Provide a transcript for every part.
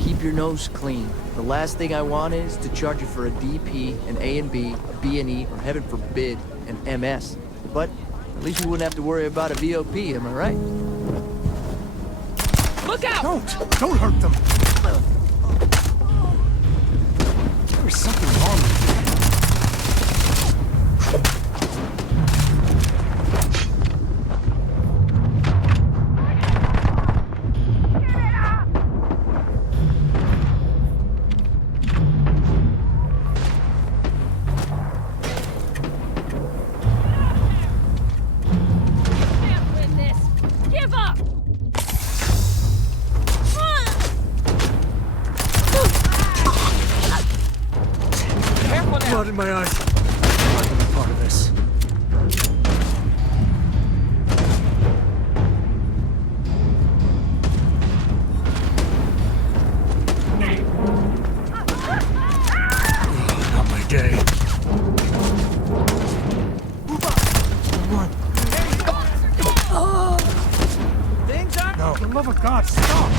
Keep your nose clean. The last thing I want is to charge you for a DP, an A and B, a B and E, or heaven forbid, an MS. But at least we wouldn't have to worry about a VOP, am I right? Look out! Don't hurt them! There is something wrong with you. Blood in my eyes. I'm not gonna be part of this. Not my day. Run. Things are... No, for the love of God, stop!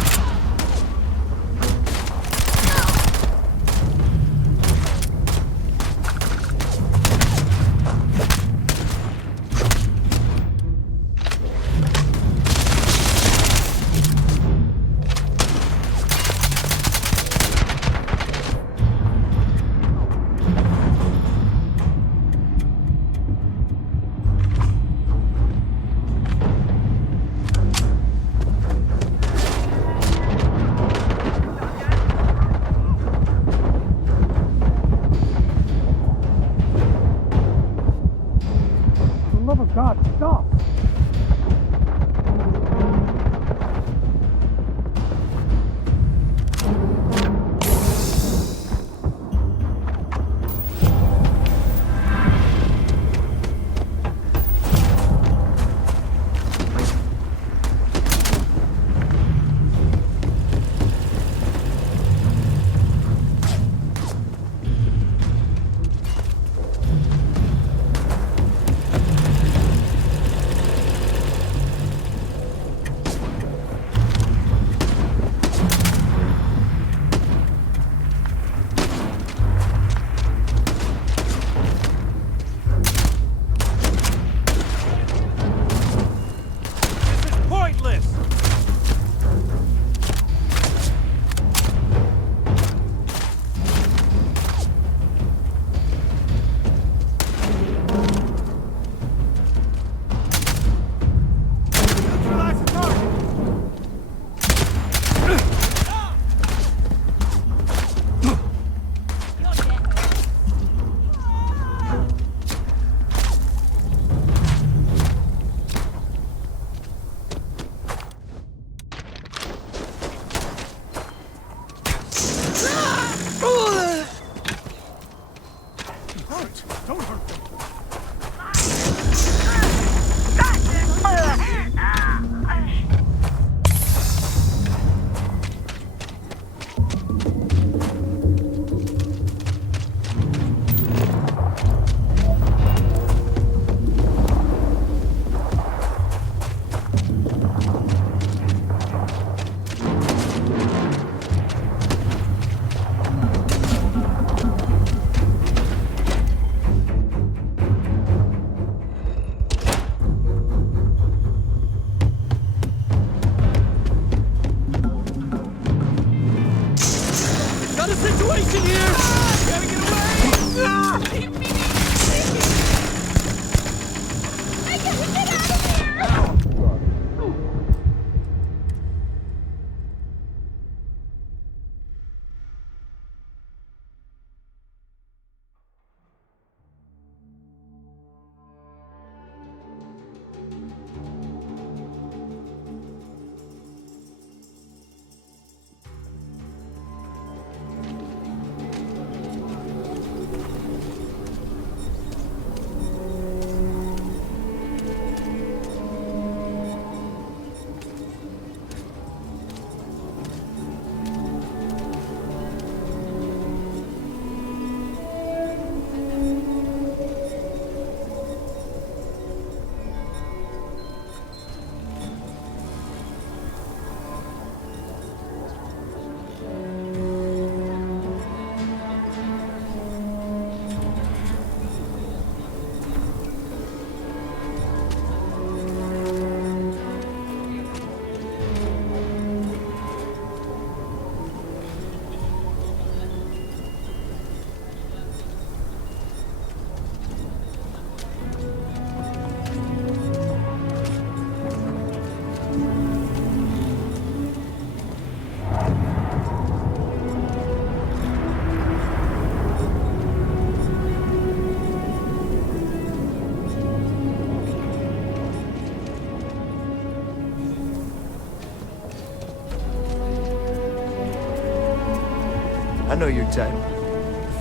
I know your type.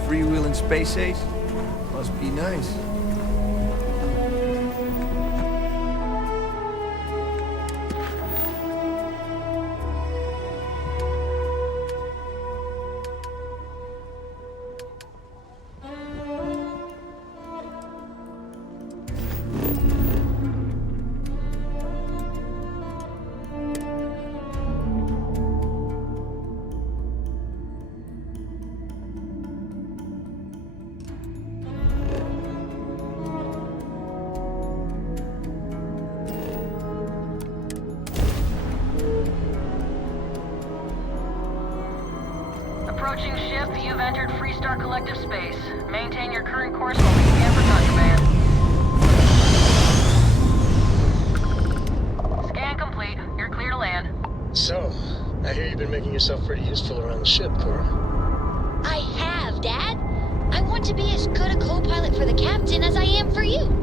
Freewheeling space ace? Must be nice. Approaching ship, you've entered Freestar Collective space. Maintain your current course while we scan for contraband. Scan complete. You're clear to land. So, I hear you've been making yourself pretty useful around the ship, Cora. I have, Dad. I want to be as good a co-pilot for the captain as I am for you.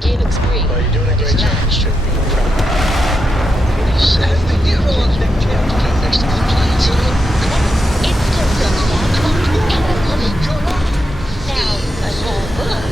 Gate looks green. Well, you're doing a great job, Mr. Being proud. What he said, the hero of the camp to get next to compliance. It still sucks, Dad. And I love it. Now, a whole book.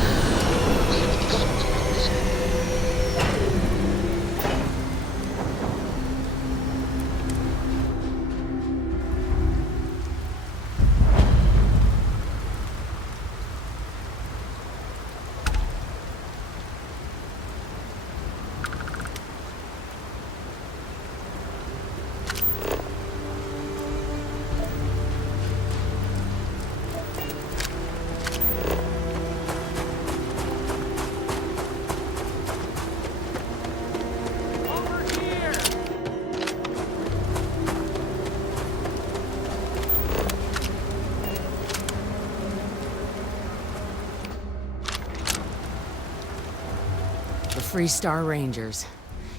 Freestar Rangers.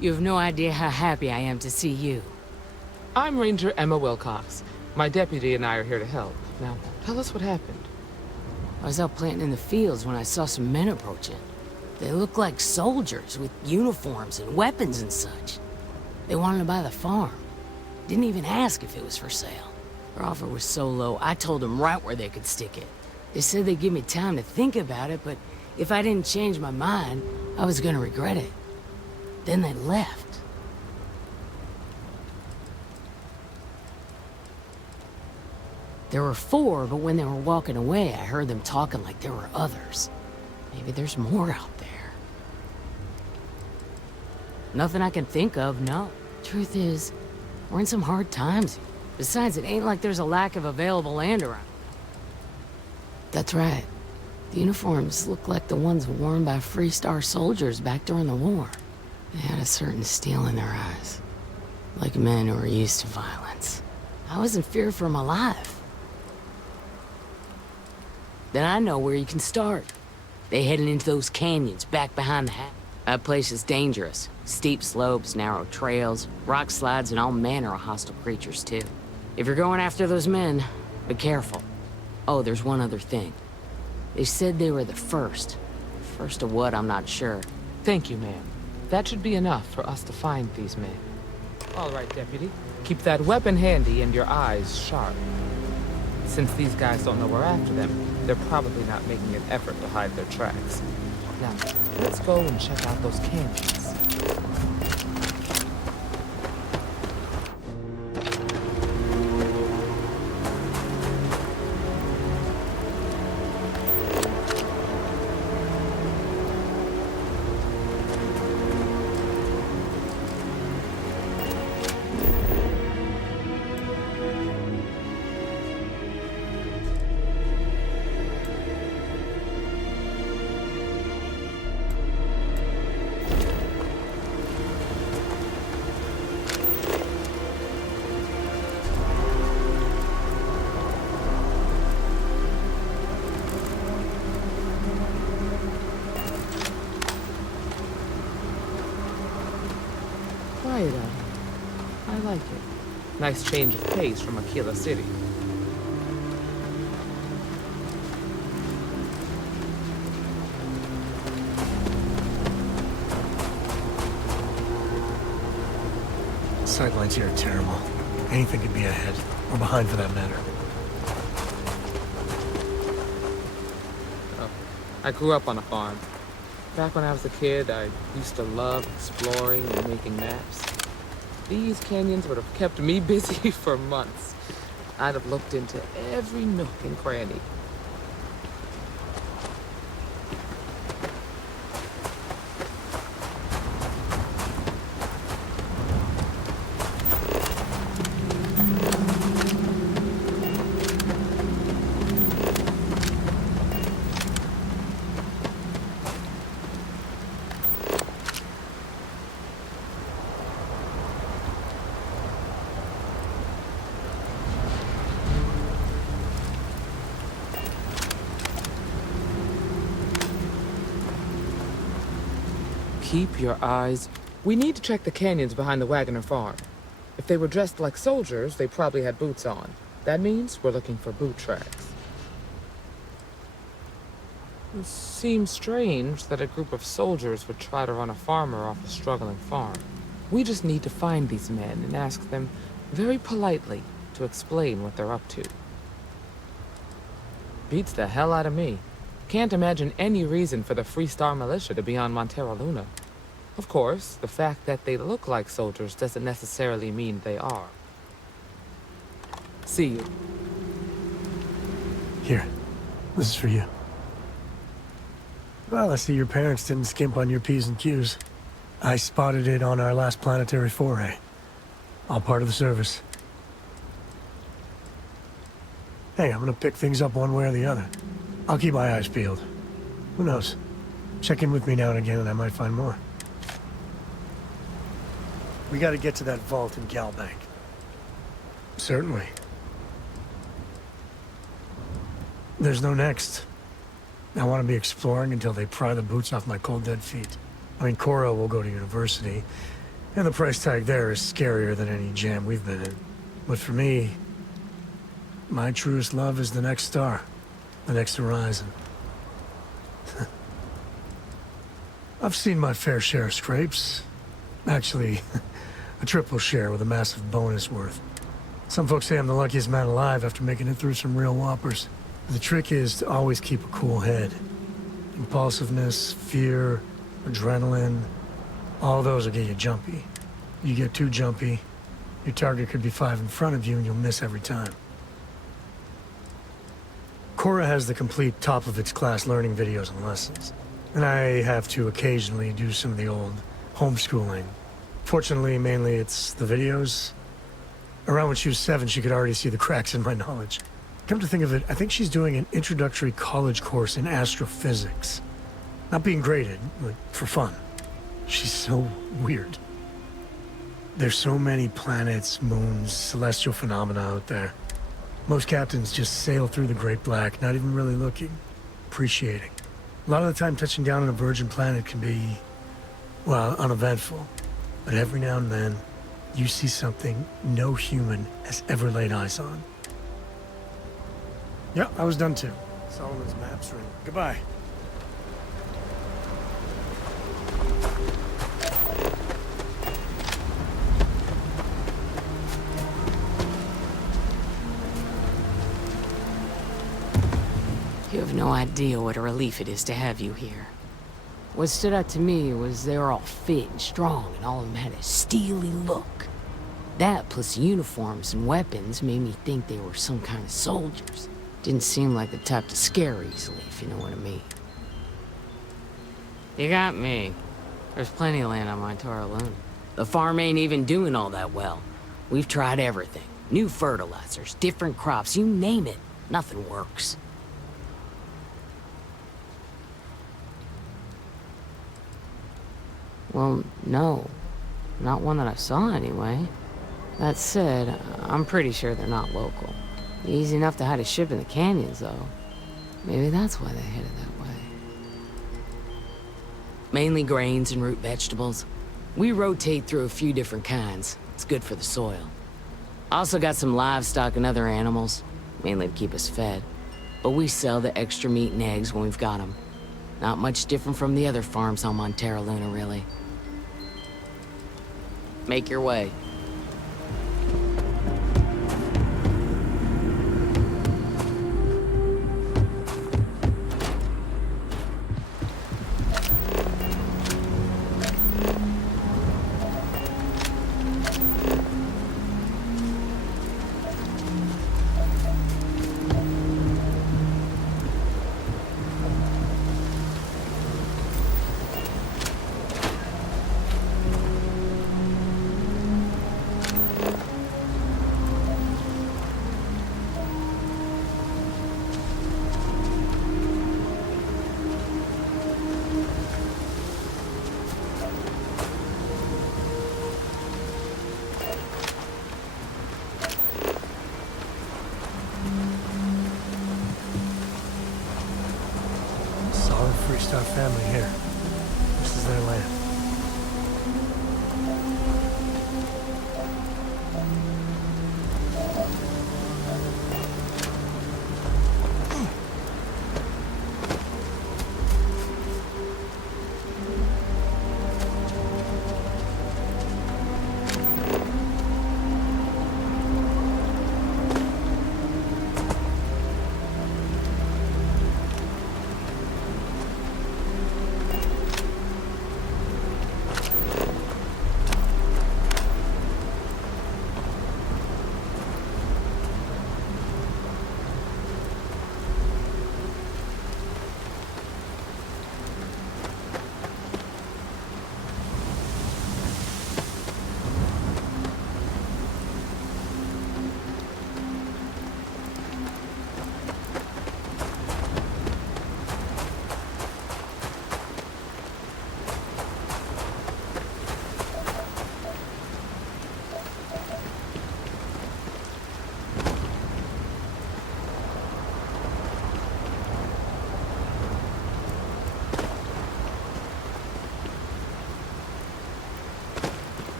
You have no idea how happy I am to see you. I'm Ranger Emma Wilcox. My deputy and I are here to help. Now, tell us what happened. I was out planting in the fields when I saw some men approaching. They looked like soldiers with uniforms and weapons and such. They wanted to buy the farm. Didn't even ask if it was for sale. Their offer was so low, I told them right where they could stick it. They said they'd give me time to think about it, but if I didn't change my mind, I was gonna regret it. Then they left. There were 4, but when they were walking away, I heard them talking like there were others. Maybe there's more out there. Nothing I can think of, no. Truth is, we're in some hard times. Besides, it ain't like there's a lack of available land around. That's right. The uniforms look like the ones worn by Freestar soldiers back during the war. They had a certain steel in their eyes. Like men who were used to violence. I was in fear for my life. Then I know where you can start. They heading into those canyons back behind the house. That place is dangerous. Steep slopes, narrow trails, rock slides, and all manner of hostile creatures, too. If you're going after those men, be careful. Oh, there's one other thing. They said they were the first. First of what, I'm not sure. Thank you, ma'am. That should be enough for us to find these men. All right, deputy. Keep that weapon handy and your eyes sharp. Since these guys don't know we're after them, they're probably not making an effort to hide their tracks. Now, let's go and check out those canyons. Quiet out here. I like it. Nice change of pace from Aquila City. sightlines here are terrible. Anything could be ahead, or behind for that matter. I grew up on a farm. Back when I was a kid, I used to love exploring and making maps. These canyons would have kept me busy for months. I'd have looked into every nook and cranny. Keep your eyes. We need to check the canyons behind the Wagoner farm. If they were dressed like soldiers, they probably had boots on. That means we're looking for boot tracks. It seems strange that a group of soldiers would try to run a farmer off a struggling farm. We just need to find these men and ask them very politely to explain what they're up to. Beats the hell out of me. Can't imagine any reason for the Free Star Militia to be on Montero Luna. Of course, the fact that they look like soldiers doesn't necessarily mean they are. See you. Here, this is for you. Well, I see your parents didn't skimp on your P's and Q's. I spotted it on our last planetary foray. All part of the service. Hey, I'm gonna pick things up one way or the other. I'll keep my eyes peeled. Who knows? Check in with me now and again and I might find more. We gotta get to that vault in Galbank. Certainly. There's no next. I want to be exploring until they pry the boots off my cold dead feet. I mean, Cora will go to university, and the price tag there is scarier than any jam we've been in. But for me, my truest love is the next star. The next horizon. I've seen my fair share of scrapes. Actually, a triple share with a massive bonus worth. Some folks say I'm the luckiest man alive after making it through some real whoppers. The trick is to always keep a cool head. Impulsiveness, fear, adrenaline, all those will get you jumpy. You get too jumpy, your target could be 5 in front of you and you'll miss every time. Cora has the complete top-of-its-class learning videos and lessons. And I have to occasionally do some of the old homeschooling. Fortunately, mainly it's the videos. Around when she was 7, she could already see the cracks in my knowledge. Come to think of it, I think she's doing an introductory college course in astrophysics. Not being graded, but for fun. She's so weird. There's so many planets, moons, celestial phenomena out there. Most captains just sail through the Great Black, not even really looking, appreciating. A lot of the time touching down on a virgin planet can be, well, uneventful. But every now and then, you see something no human has ever laid eyes on. Yeah, I was done too. Solomon's maps are in. Goodbye. You have no idea what a relief it is to have you here. What stood out to me was they were all fit and strong, and all of them had a steely look. That, plus uniforms and weapons, made me think they were some kind of soldiers. Didn't seem like the type to scare easily, if you know what I mean. You got me. There's plenty of land on Montero Luna. The farm ain't even doing all that well. We've tried everything. New fertilizers, different crops, you name it. Nothing works. Well, no. Not one that I saw, anyway. That said, I'm pretty sure they're not local. Easy enough to hide a ship in the canyons, though. Maybe that's why they headed that way. Mainly grains and root vegetables. We rotate through a few different kinds. It's good for the soil. Also got some livestock and other animals, mainly to keep us fed. But we sell the extra meat and eggs when we've got them. Not much different from the other farms on Montero Luna, really. Make your way. Freestar family here. This is their land.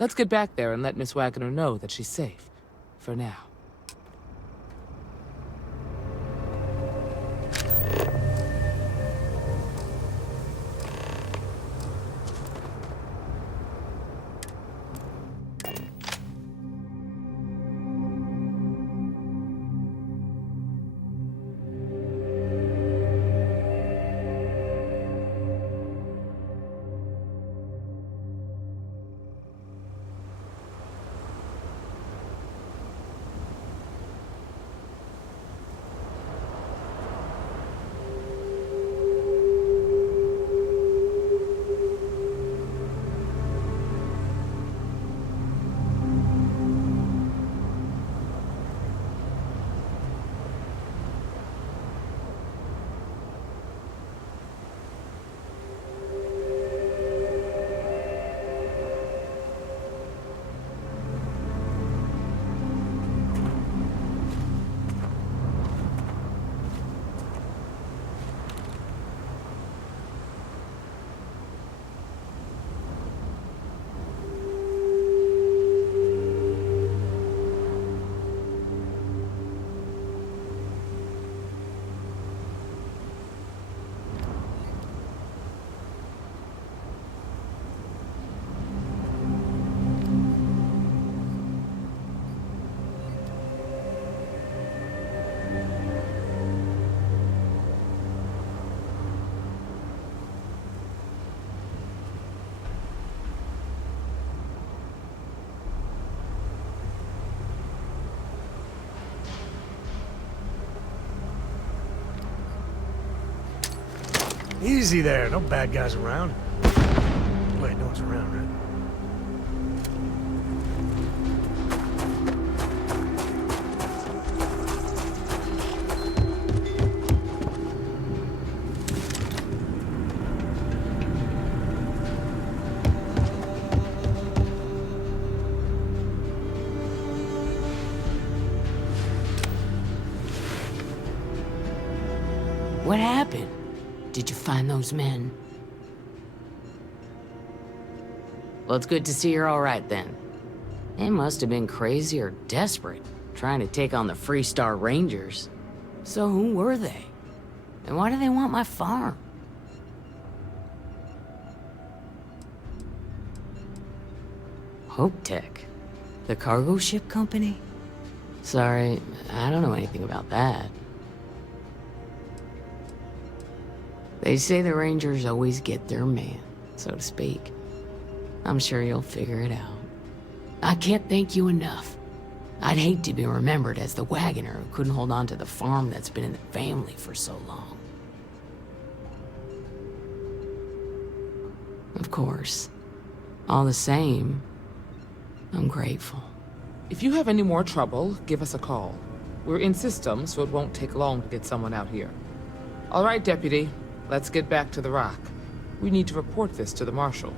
Let's get back there and let Miss Wagner know that she's safe. For now. Easy there, no bad guys around. Wait, no one's around, right? What happened? Did you find those men? Well, it's good to see you're all right then. They must have been crazy or desperate, trying to take on the Freestar Rangers. So who were they? And why do they want my farm? Hope Tech? The cargo ship company? Sorry, I don't know anything about that. They say the Rangers always get their man, so to speak. I'm sure you'll figure it out. I can't thank you enough. I'd hate to be remembered as the wagoner who couldn't hold on to the farm that's been in the family for so long. Of course. All the same, I'm grateful. If you have any more trouble, give us a call. We're in system, so it won't take long to get someone out here. All right, Deputy. Let's get back to the rock. We need to report this to the Marshal.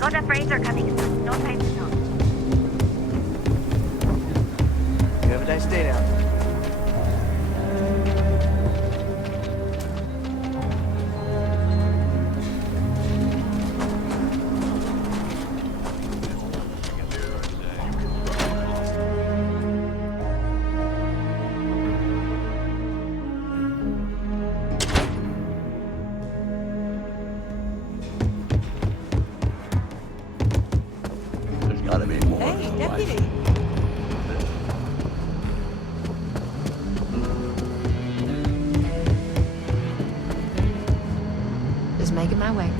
Lot of raids are coming soon. No time to talk. You have a nice day now. There's gotta be more. Hey, deputy. Just making my way.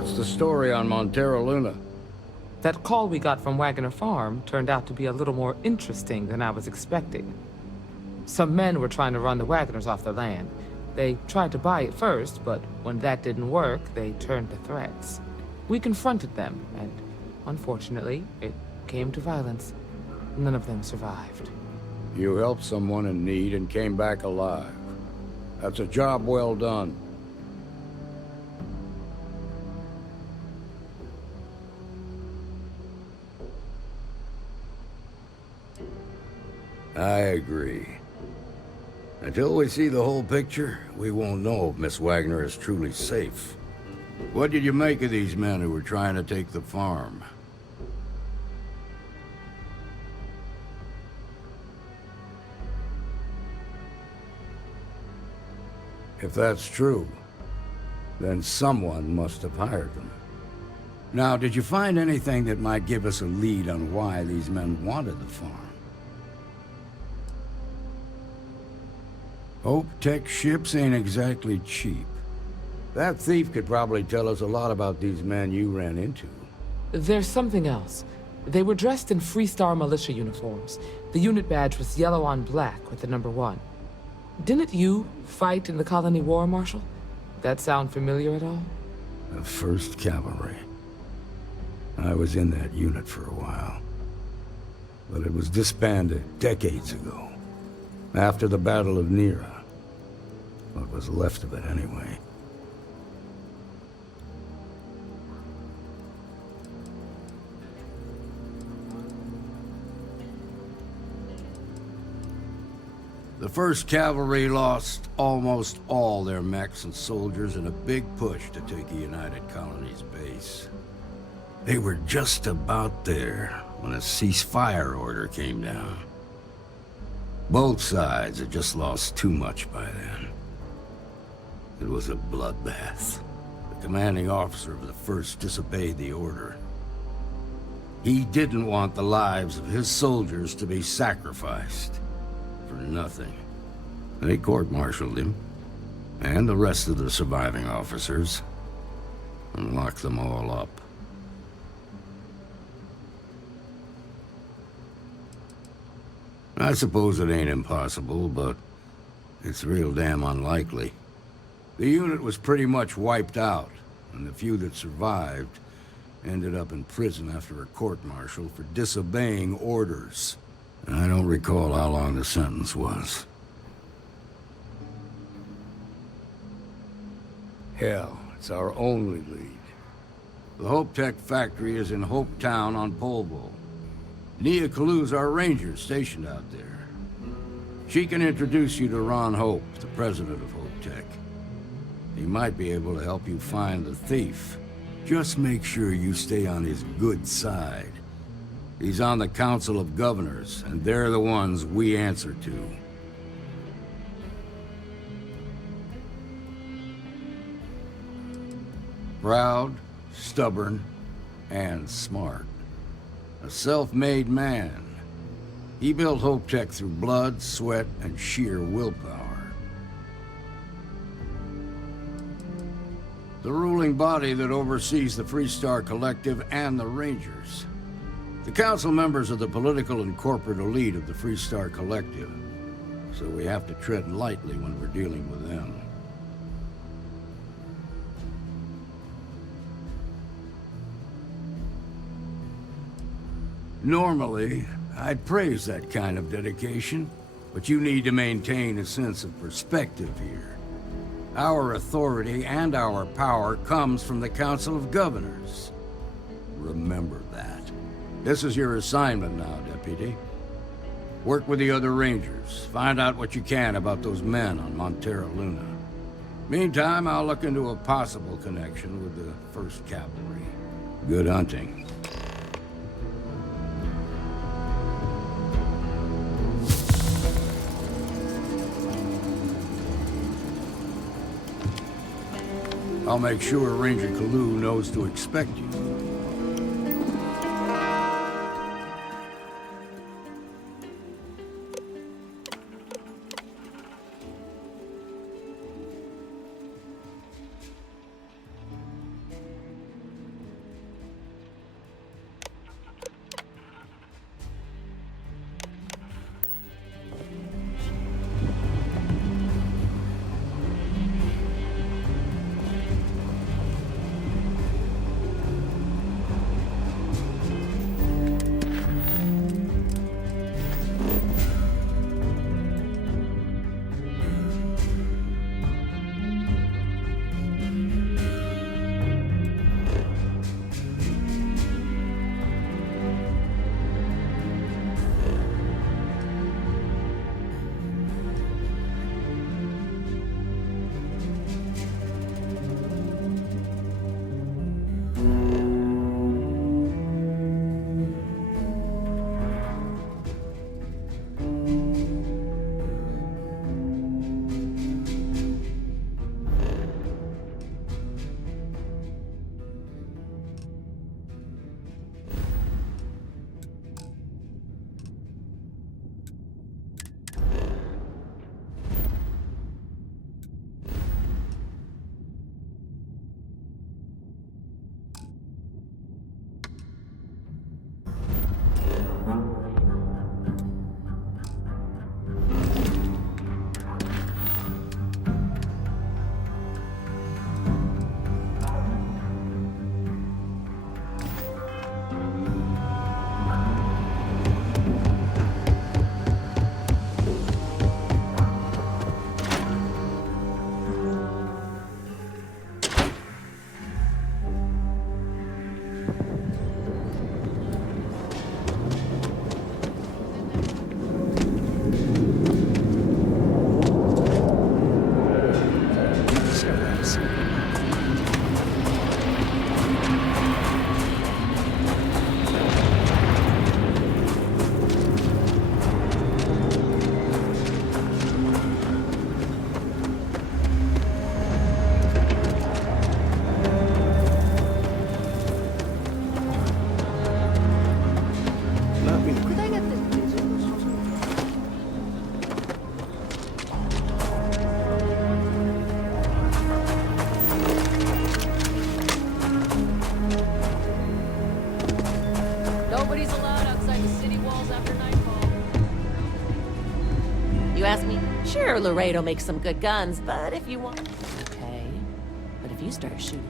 what's the story on Montero Luna? That call we got from Wagner Farm turned out to be a little more interesting than I was expecting. Some men were trying to run the Wagners off the land. They tried to buy it first, but when that didn't work, they turned to threats. We confronted them, and unfortunately, it came to violence. None of them survived. You helped someone in need and came back alive. That's a job well done. I agree. Until we see the whole picture, we won't know if Miss Wagner is truly safe. What did you make of these men who were trying to take the farm? If that's true, then someone must have hired them. Now, did you find anything that might give us a lead on why these men wanted the farm? Hope Tech ships ain't exactly cheap. That thief could probably tell us a lot about these men you ran into. There's something else. They were dressed in Freestar militia uniforms. The unit badge was yellow on black with the number 1. Didn't you fight in the Colony War, Marshal? That sound familiar at all? The 1st Cavalry. I was in that unit for a while. But it was disbanded decades ago. After the Battle of Nera. What was left of it, anyway. The 1st Cavalry lost almost all their mechs and soldiers in a big push to take a United Colonies base. They were just about there when a ceasefire order came down. Both sides had just lost too much by then. It was a bloodbath. The commanding officer of the 1st disobeyed the order. He didn't want the lives of his soldiers to be sacrificed for nothing. They court-martialed him, and the rest of the surviving officers, and locked them all up. I suppose it ain't impossible, but it's real damn unlikely. The unit was pretty much wiped out, and the few that survived ended up in prison after a court-martial for disobeying orders. I don't recall how long the sentence was. Hell, it's our only lead. The Hope Tech factory is in Hope Town on Polvo. Nia Kalu's our ranger stationed out there. She can introduce you to Ron Hope, the president of Hope Tech. He might be able to help you find the thief. Just make sure you stay on his good side. He's on the Council of Governors, and they're the ones we answer to. Proud, stubborn, and smart. A self-made man. He built Hope Tech through blood, sweat, and sheer willpower. The ruling body that oversees the Freestar Collective and the Rangers. The council members are the political and corporate elite of the Freestar Collective, so we have to tread lightly when we're dealing with them. Normally, I'd praise that kind of dedication, but you need to maintain a sense of perspective here. Our authority and our power comes from the Council of Governors. Remember that. This is your assignment now, Deputy. Work with the other Rangers. Find out what you can about those men on Montero Luna. Meantime, I'll look into a possible connection with the 1st Cavalry. Good hunting. I'll make sure Ranger Kalu knows to expect you. Nobody's allowed outside the city walls after nightfall. You ask me? Sure, Laredo makes some good guns, but if you want... Okay, but if you start shooting...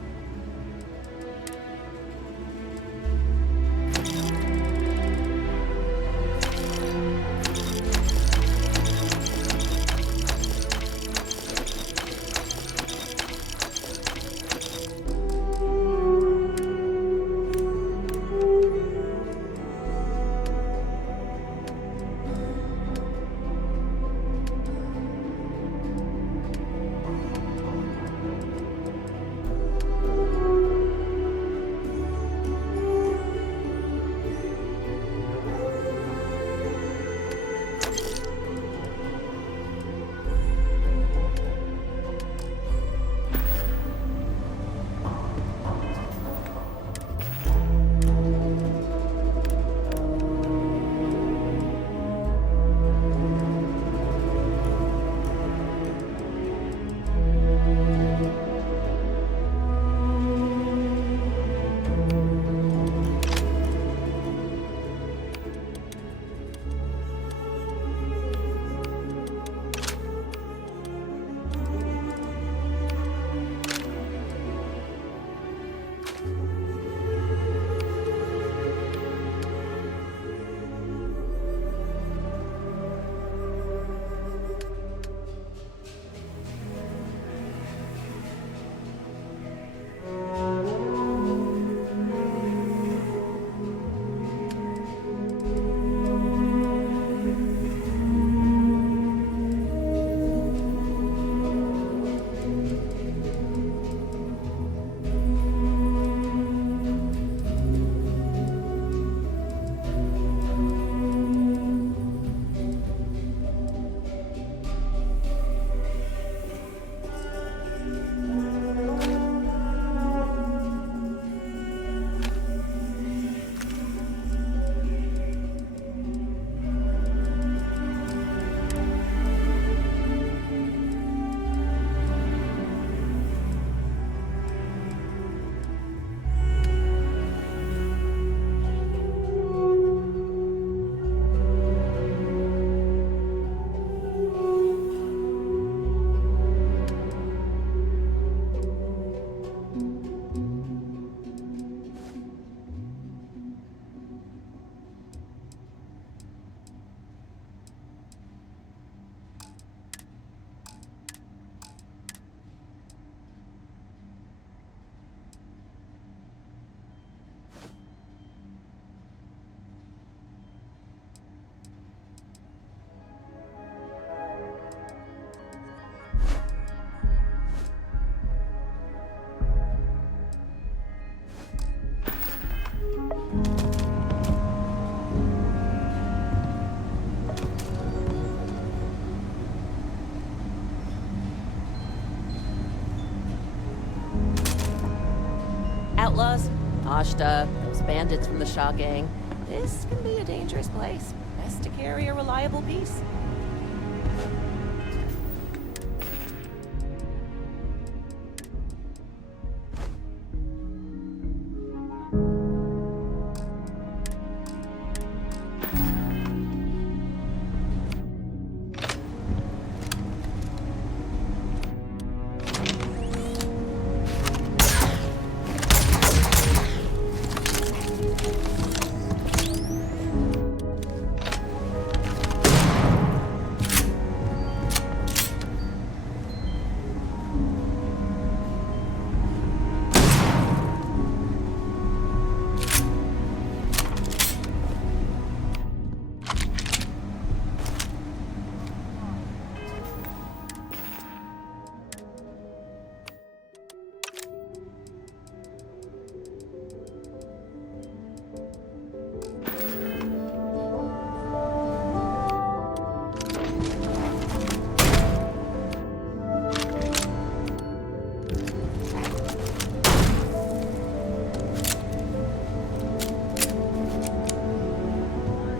Outlaws, Ashta, those bandits from the Shaw gang. This can be a dangerous place. Best to carry a reliable piece.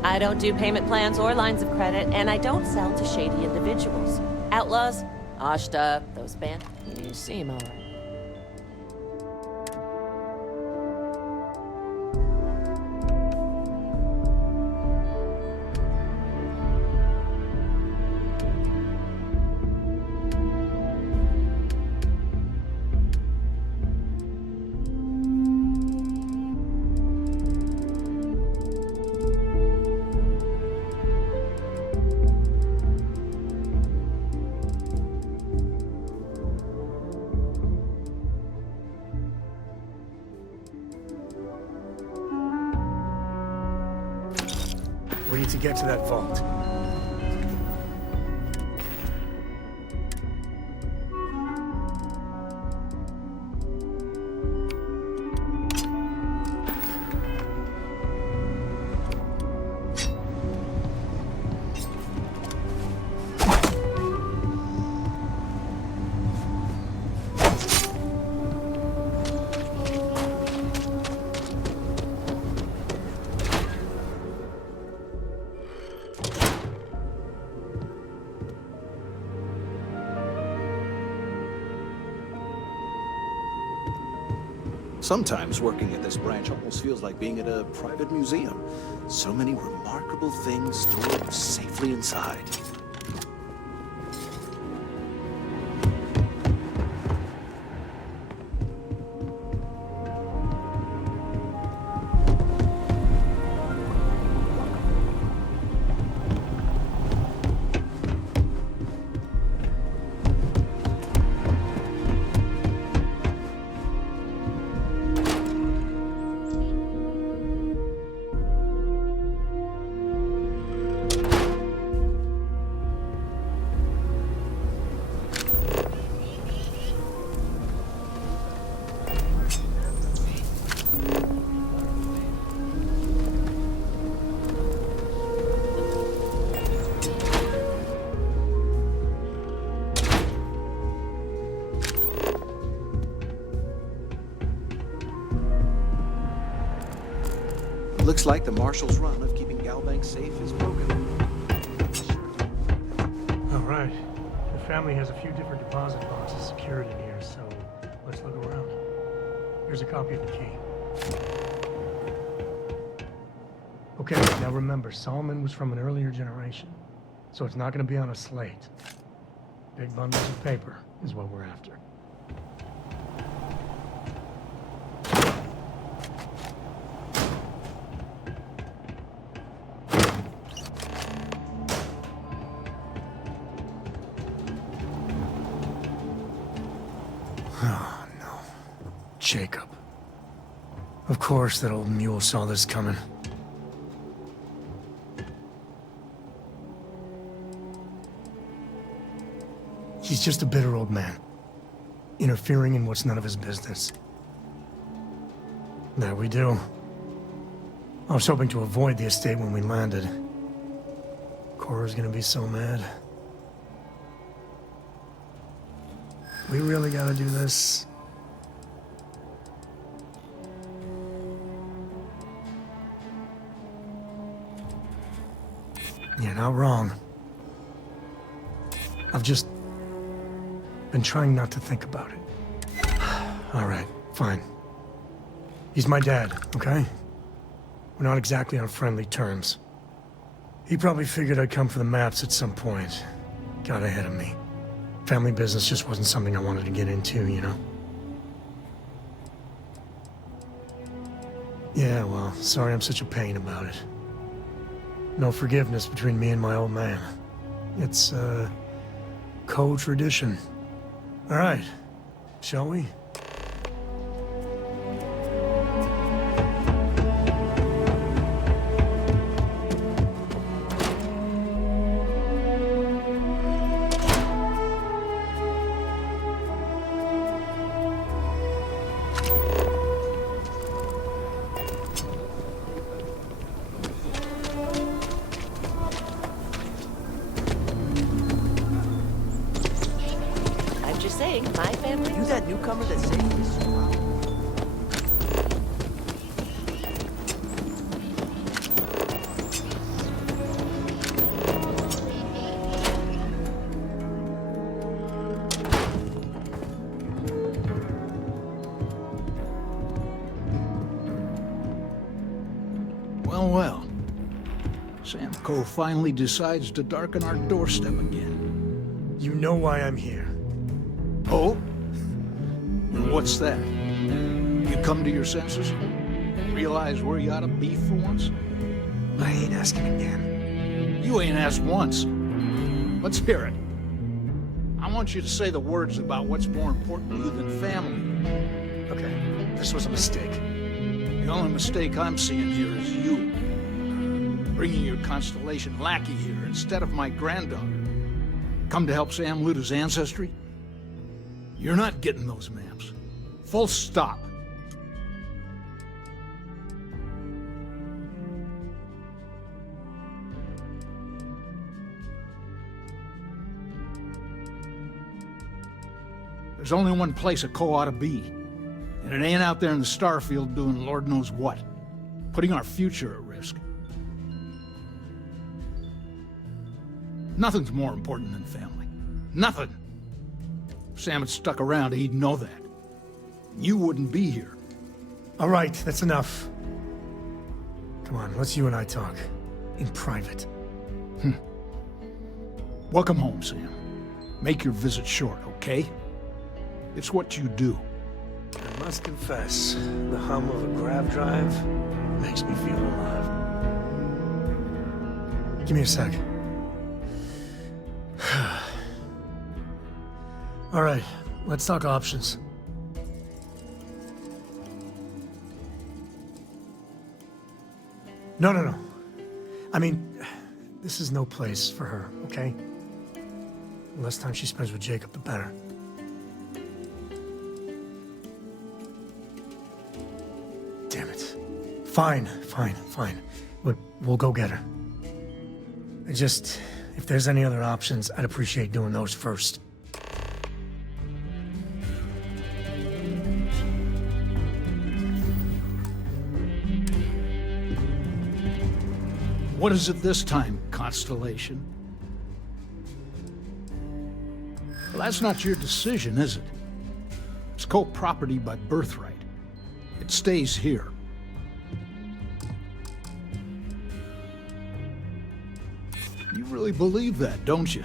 I don't do payment plans or lines of credit, and I don't sell to shady individuals. Outlaws, Ashta, those band. You seem all right. to get to that vault. Sometimes working at this branch almost feels like being at a private museum. So many remarkable things stored safely inside. Looks like the Marshal's run of keeping Galbank safe is broken. All right. The family has a few different deposit boxes secured in here, so let's look around. Here's a copy of the key. Okay, now remember, Solomon was from an earlier generation, so it's not going to be on a slate. Big bundles of paper is what we're after. Oh, no. Jacob. Of course that old mule saw this coming. He's just a bitter old man, interfering in what's none of his business. That we do. I was hoping to avoid the estate when we landed. Cora's gonna be so mad. We really gotta do this. You're not wrong. I've just been trying not to think about it. All right, fine. He's my dad, okay? We're not exactly on friendly terms. He probably figured I'd come for the maps at some point. Got ahead of me. Family business just wasn't something I wanted to get into, you know? Yeah, well, sorry I'm such a pain about it. No forgiveness between me and my old man. It's, co-tradition. All right, shall we? My family. You that newcomer that saved this spot? Well, well. Sam Coe finally decides to darken our doorstep again. You know why I'm here. Oh? And what's that? You come to your senses? Realize where you ought to be for once? I ain't asking again. You ain't asked once. Let's hear it. I want you to say the words about what's more important to you than family. Okay, this was a mistake. The only mistake I'm seeing here is you. bringing your Constellation lackey here instead of my granddaughter. Come to help Sam loot his ancestry? You're not getting those maps. Full stop. There's only one place a Co ought to be. And it ain't out there in the Starfield doing Lord knows what. Putting our future at risk. Nothing's more important than family. Nothing. If Sam had stuck around, he'd know that. You wouldn't be here. All right, that's enough. Come on, let's you and I talk. In private. Welcome home, Sam. Make your visit short, okay? It's what you do. I must confess, the hum of a grav drive makes me feel alive. Give me a sec. All right, let's talk options. No. I mean, this is no place for her, okay? The less time she spends with Jacob, the better. Damn it. Fine. We'll go get her. If there's any other options, I'd appreciate doing those first. What is it this time, Constellation? Well, that's not your decision, is it? It's co-property by birthright. It stays here. You really believe that, don't you?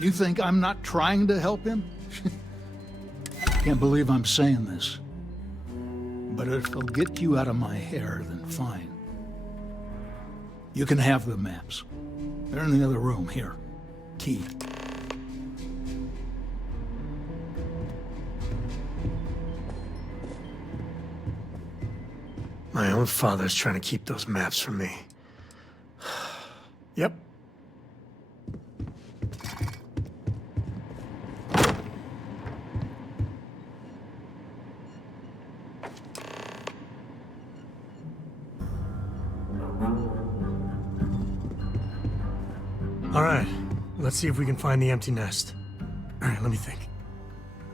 You think I'm not trying to help him? Can't believe I'm saying this. But if it'll get you out of my hair, then fine. You can have the maps. They're in the other room, here. Key. My own father's trying to keep those maps from me. Yep. All right, let's see if we can find the empty nest. All right, let me think.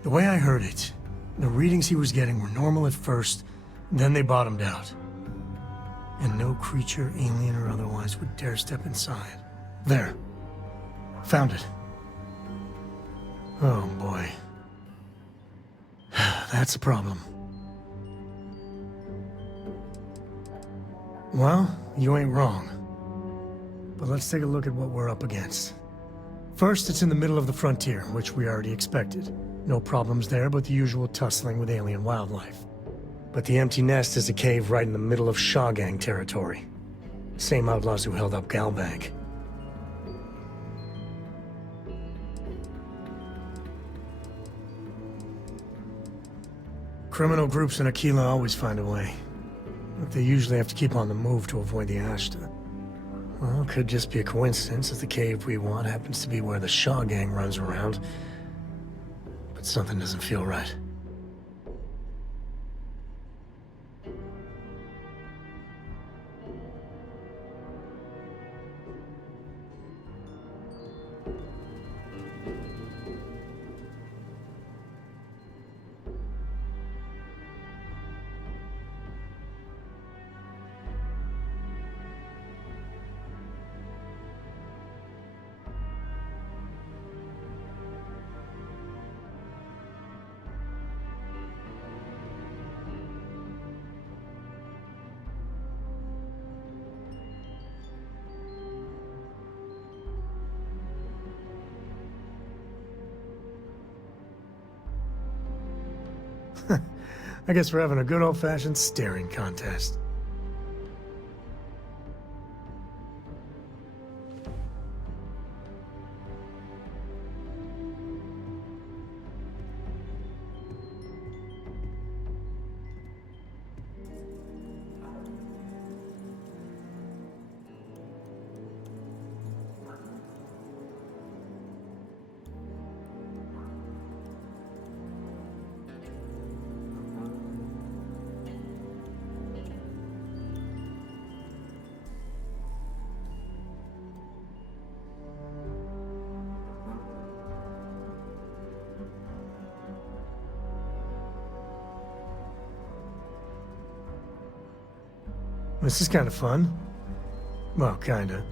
The way I heard it, the readings he was getting were normal at first, then they bottomed out. And no creature, alien or otherwise, would dare step inside. There. Found it. Oh, boy. That's a problem. Well, you ain't wrong. But let's take a look at what we're up against. First, it's in the middle of the frontier, which we already expected. No problems there, but the usual tussling with alien wildlife. But the empty nest is a cave right in the middle of Shaw Gang territory. Same outlaws who held up Galbank. Criminal groups in Aquila always find a way. But they usually have to keep on the move to avoid the Ashta. Well, it could just be a coincidence that the cave we want happens to be where the Shaw Gang runs around. But something doesn't feel right. I guess we're having a good old-fashioned staring contest. This is kind of fun. Well, kinda.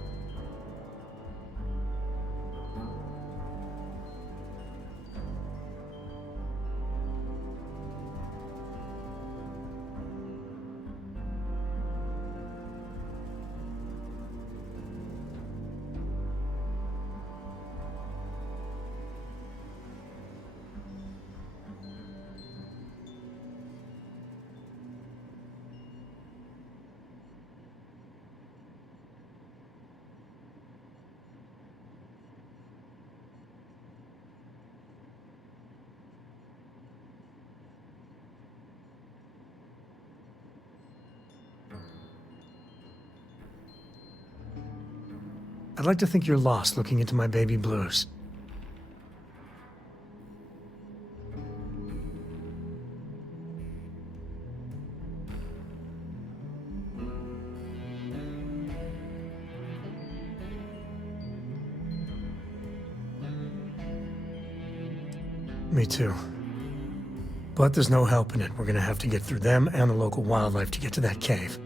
I'd like to think you're lost looking into my baby blues. Me too. But there's no helping it. We're gonna have to get through them and the local wildlife to get to that cave.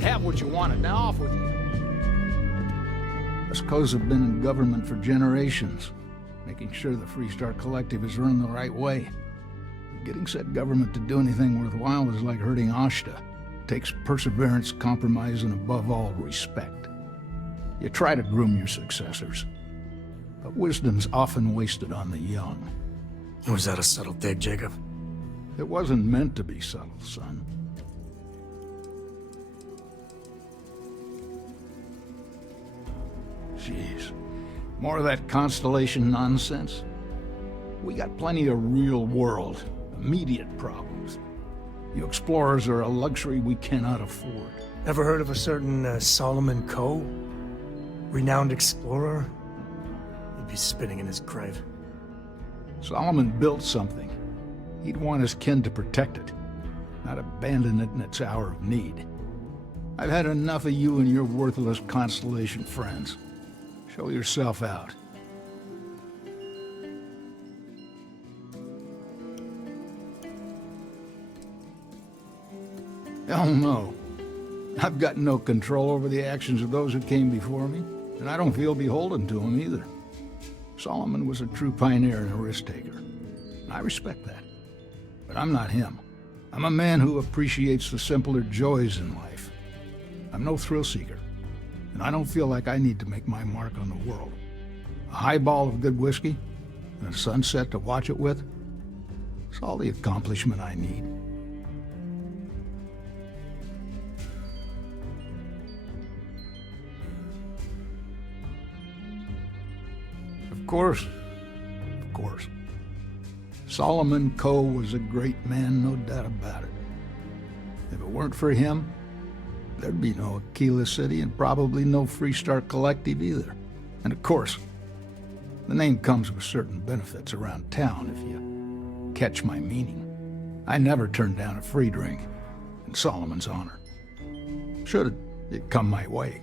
Have what you wanted, now off with you. Us co's have been in government for generations, making sure the Freestar Collective is run the right way. Getting said government to do anything worthwhile is like hurting Ashta. It takes perseverance, compromise, and above all, respect. You try to groom your successors, but wisdom's often wasted on the young. Was that a subtle dig, Jacob? It wasn't meant to be subtle, son. Jeez. More of that Constellation nonsense? We got plenty of real-world, immediate problems. You explorers are a luxury we cannot afford. Ever heard of a certain Solomon Coe? Renowned explorer? He'd be spinning in his grave. Solomon built something. He'd want his kin to protect it, not abandon it in its hour of need. I've had enough of you and your worthless Constellation friends. Show yourself out. Hell no. I've got no control over the actions of those who came before me, and I don't feel beholden to them either. Solomon was a true pioneer and a risk-taker, and I respect that. But I'm not him. I'm a man who appreciates the simpler joys in life. I'm no thrill-seeker, and I don't feel like I need to make my mark on the world. A highball of good whiskey and a sunset to watch it with, it's all the accomplishment I need. Of course. Solomon Coe was a great man, no doubt about it. If it weren't for him, there'd be no Aquila City and probably no Freestar Collective either. And of course, the name comes with certain benefits around town, if you catch my meaning. I never turned down a free drink in Solomon's honor. Should it come my way.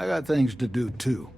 I got things to do, too.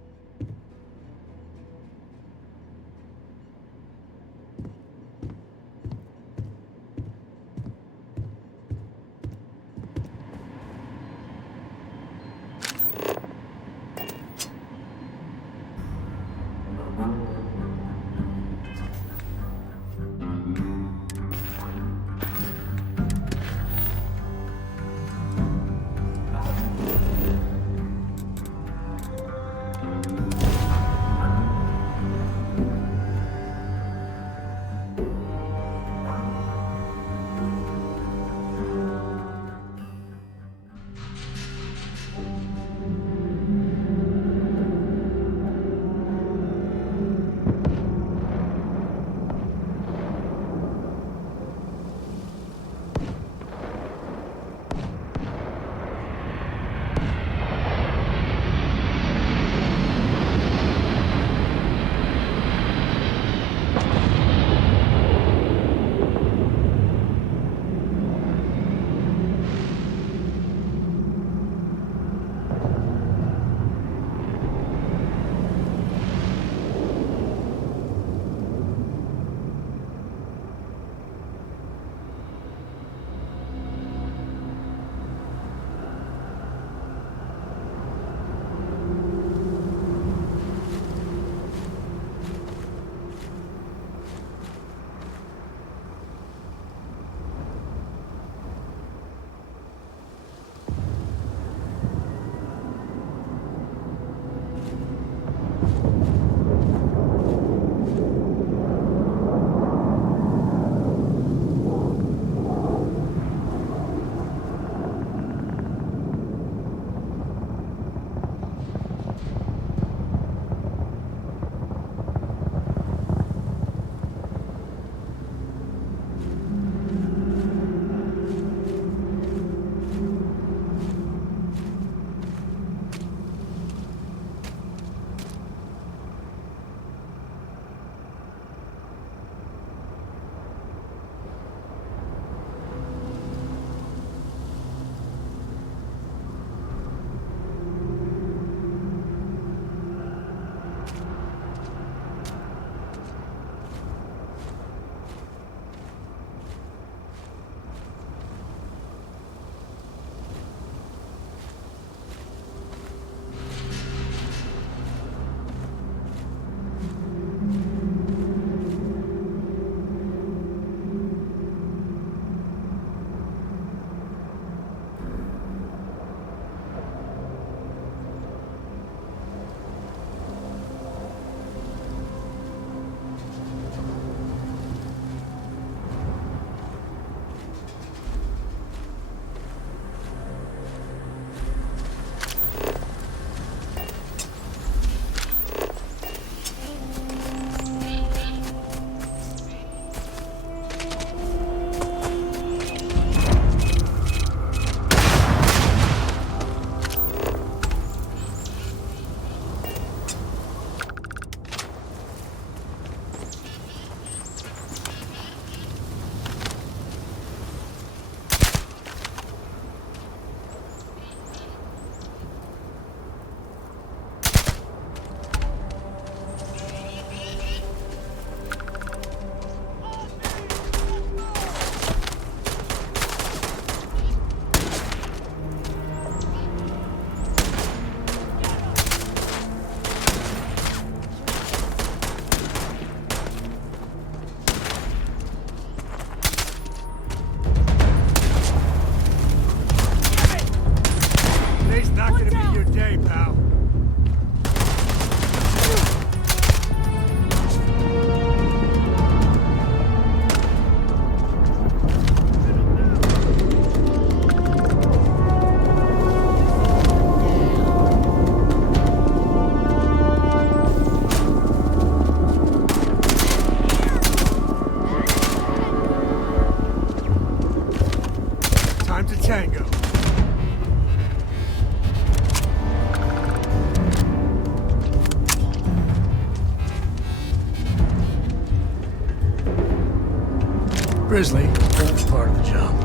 Grizzly, that's part of the job.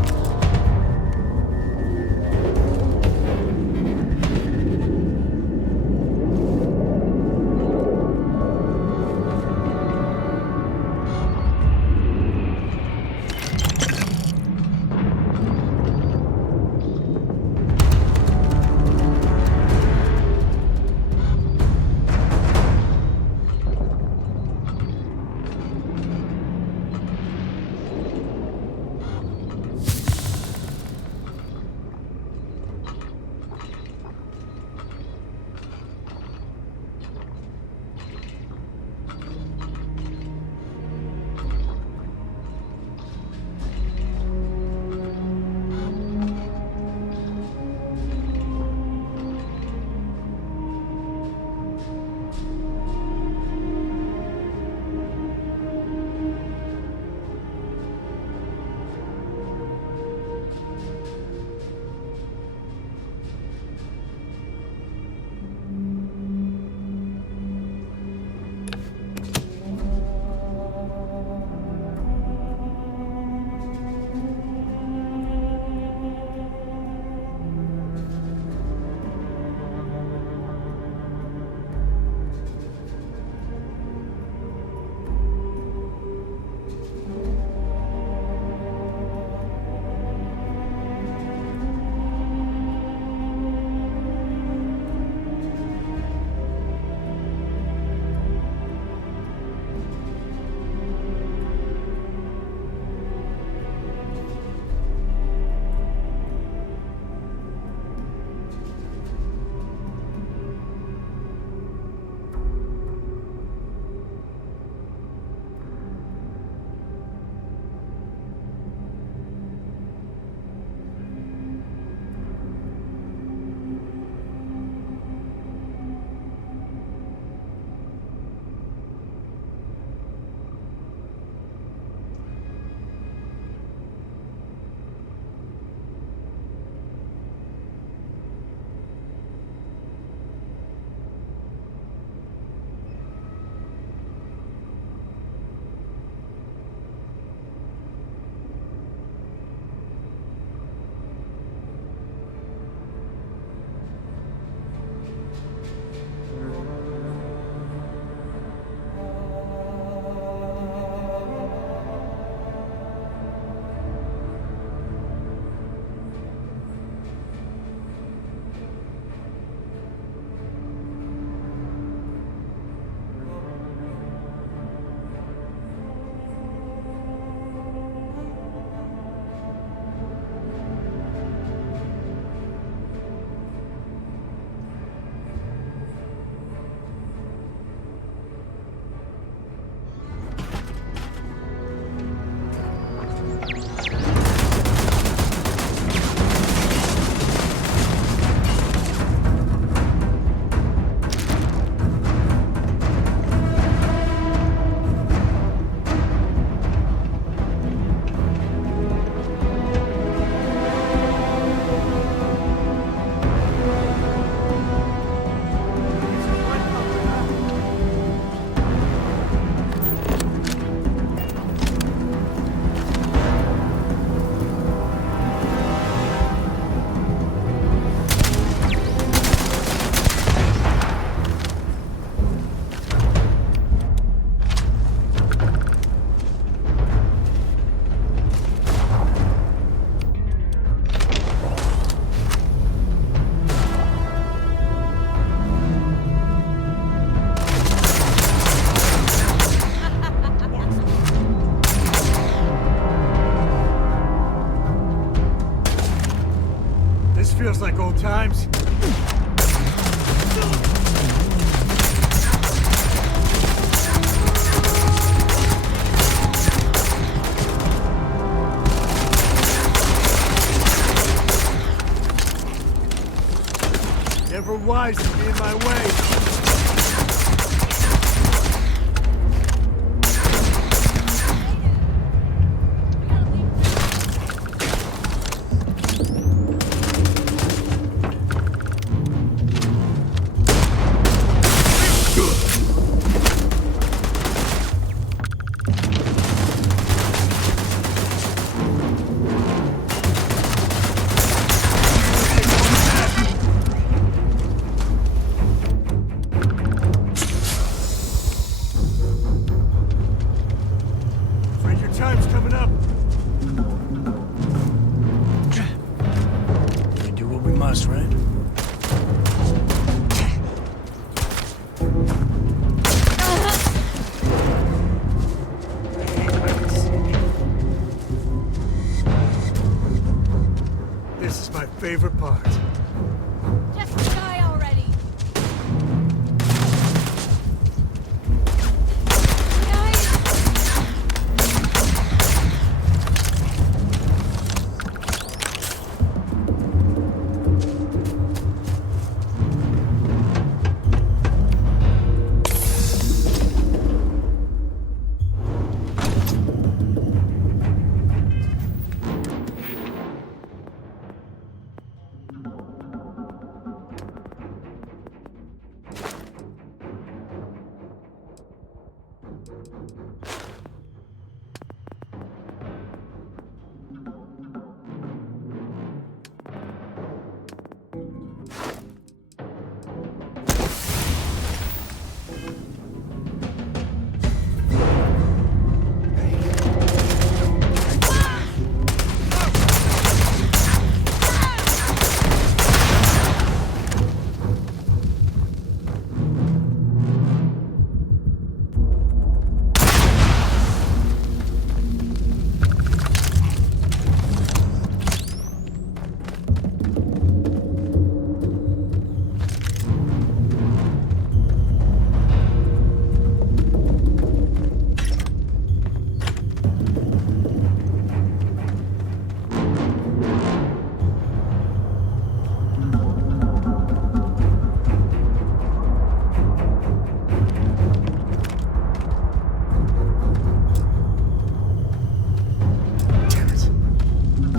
Feels like old times. Never wise to be in my way. favorite part. Just die already!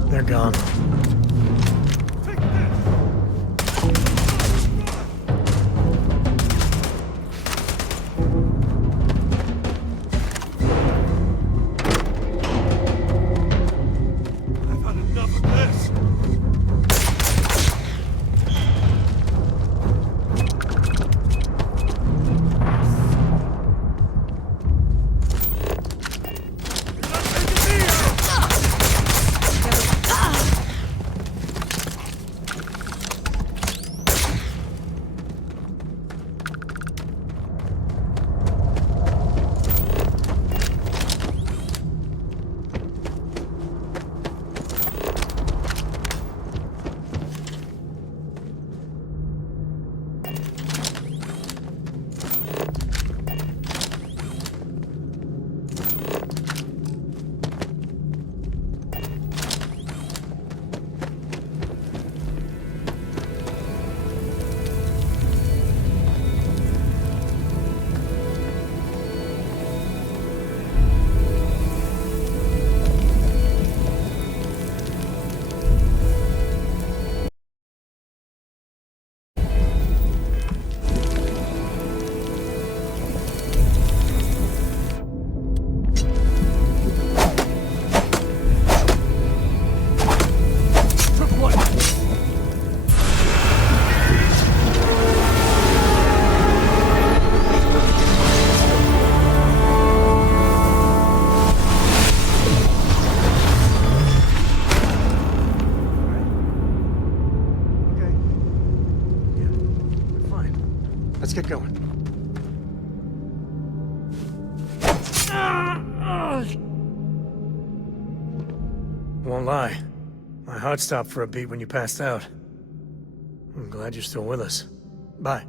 They're gone. I've had enough of this. Let's get going. Won't lie. My heart stopped for a beat when you passed out. I'm glad you're still with us. Bye.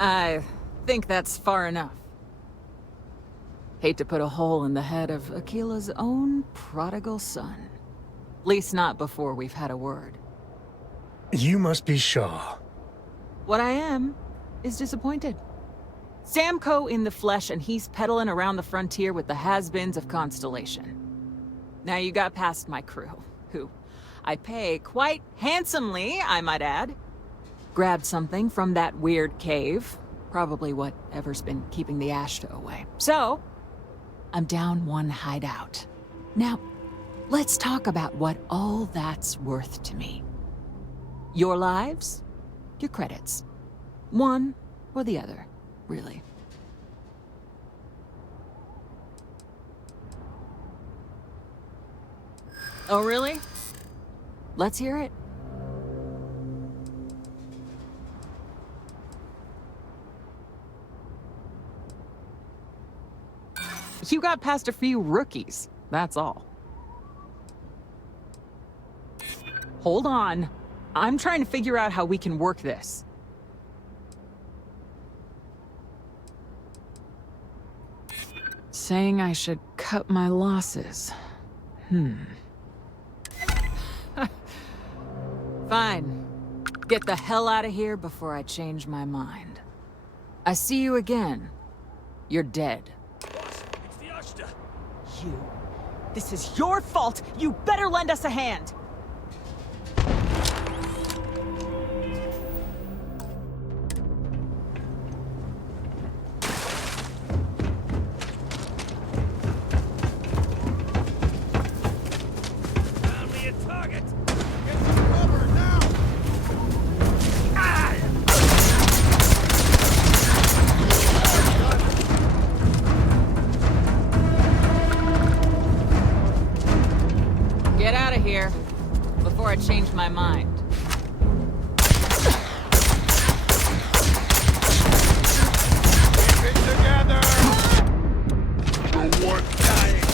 I think that's far enough. Hate to put a hole in the head of Akila's own prodigal son. At least not before we've had a word. You must be Shaw. What I am is disappointed. Samco in the flesh, and he's peddling around the frontier with the has-beens of Constellation. Now you got past my crew, who I pay quite handsomely, I might add. Grabbed something from that weird cave. Probably whatever's been keeping the Ashta away. So, I'm down one hideout. Now, let's talk about what all that's worth to me. Your lives, your credits. One or the other, really. Oh, really? Let's hear it. You got past a few rookies, that's all. Hold on. I'm trying to figure out how we can work this. Saying I should cut my losses. Fine. Get the hell out of here before I change my mind. I see you again. You're dead. You. This is your fault! You better lend us a hand! Found me a target! Get some cover now! Get out of here before I change my mind. Keep it together! For what? Dying!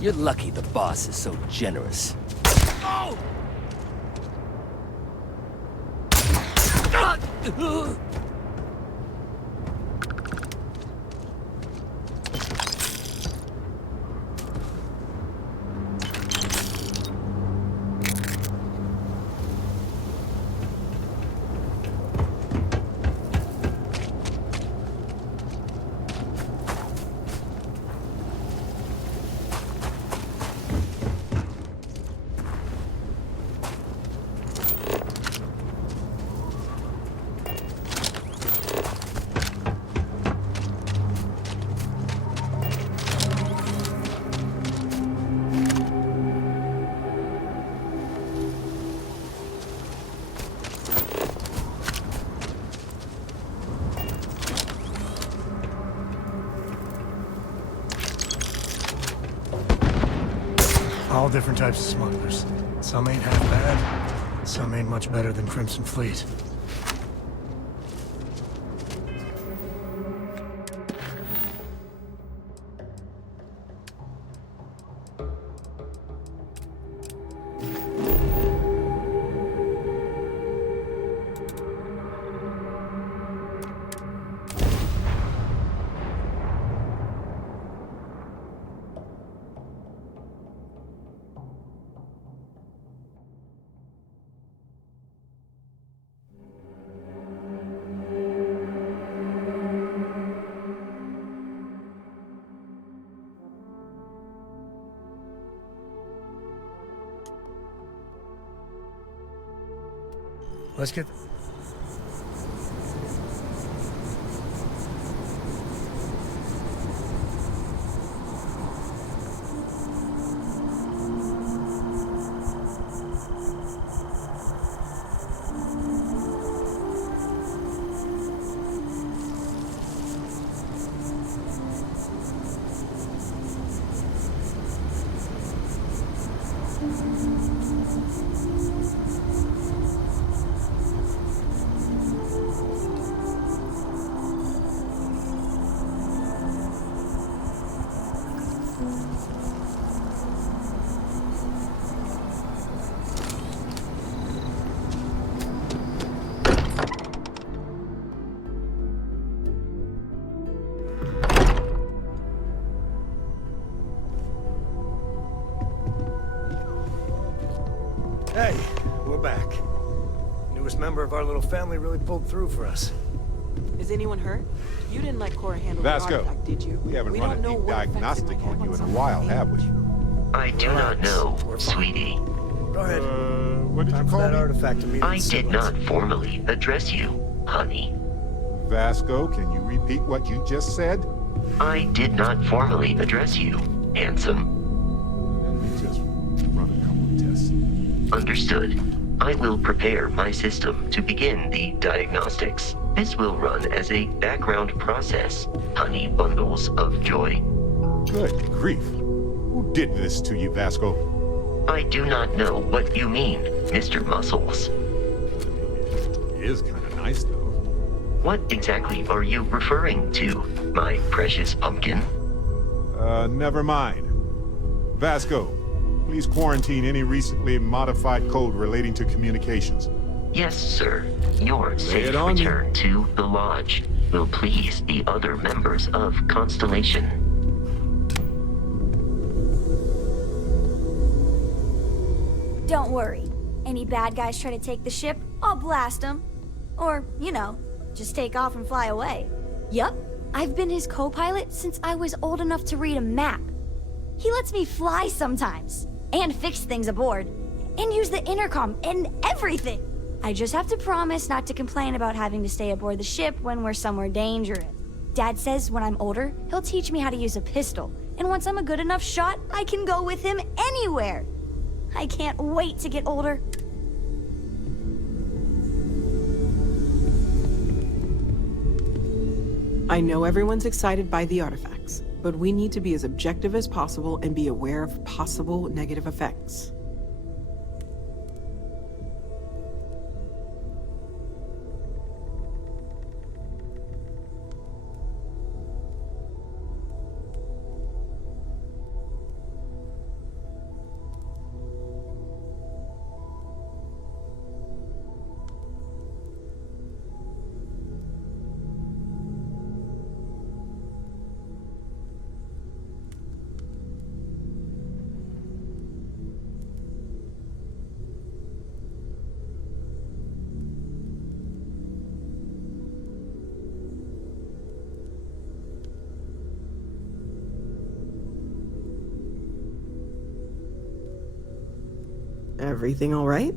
You're lucky the boss is so generous. Oh! All different types of smugglers. Some ain't half bad, some ain't much better than Crimson Fleet. Let's get... Hey, we're back. Newest member of our little family really pulled through for us. Is anyone hurt? You didn't let Cora handle Vasco, the artifact, did you? we haven't run a deep diagnostic on you in a while, have we? I do not know, sweetie. Go ahead. What did you call that me? artifact to meet I its did siblings. not formally address you, honey. Vasco, can you repeat what you just said? I did not formally address you, handsome. Let me just run a couple of tests. Understood. I will prepare my system to begin the diagnostics. This will run as a background process, honey bundles of joy. Good grief. Who did this to you, Vasco? I do not know what you mean, Mr. Muscles. It is kind of nice, though. What exactly are you referring to, my precious pumpkin? Never mind. Vasco, please quarantine any recently modified code relating to communications. Yes, sir. Your Lay safe it on me. return to the lodge will please the other members of Constellation. Don't worry. Any bad guys try to take the ship, I'll blast them. Or, you know, just take off and fly away. Yup, I've been his co-pilot since I was old enough to read a map. He lets me fly sometimes, and fix things aboard, and use the intercom and everything. I just have to promise not to complain about having to stay aboard the ship when we're somewhere dangerous. Dad says when I'm older, he'll teach me how to use a pistol, and once I'm a good enough shot, I can go with him anywhere. I can't wait to get older. I know everyone's excited by the artifacts, but we need to be as objective as possible and be aware of possible negative effects. Everything all right?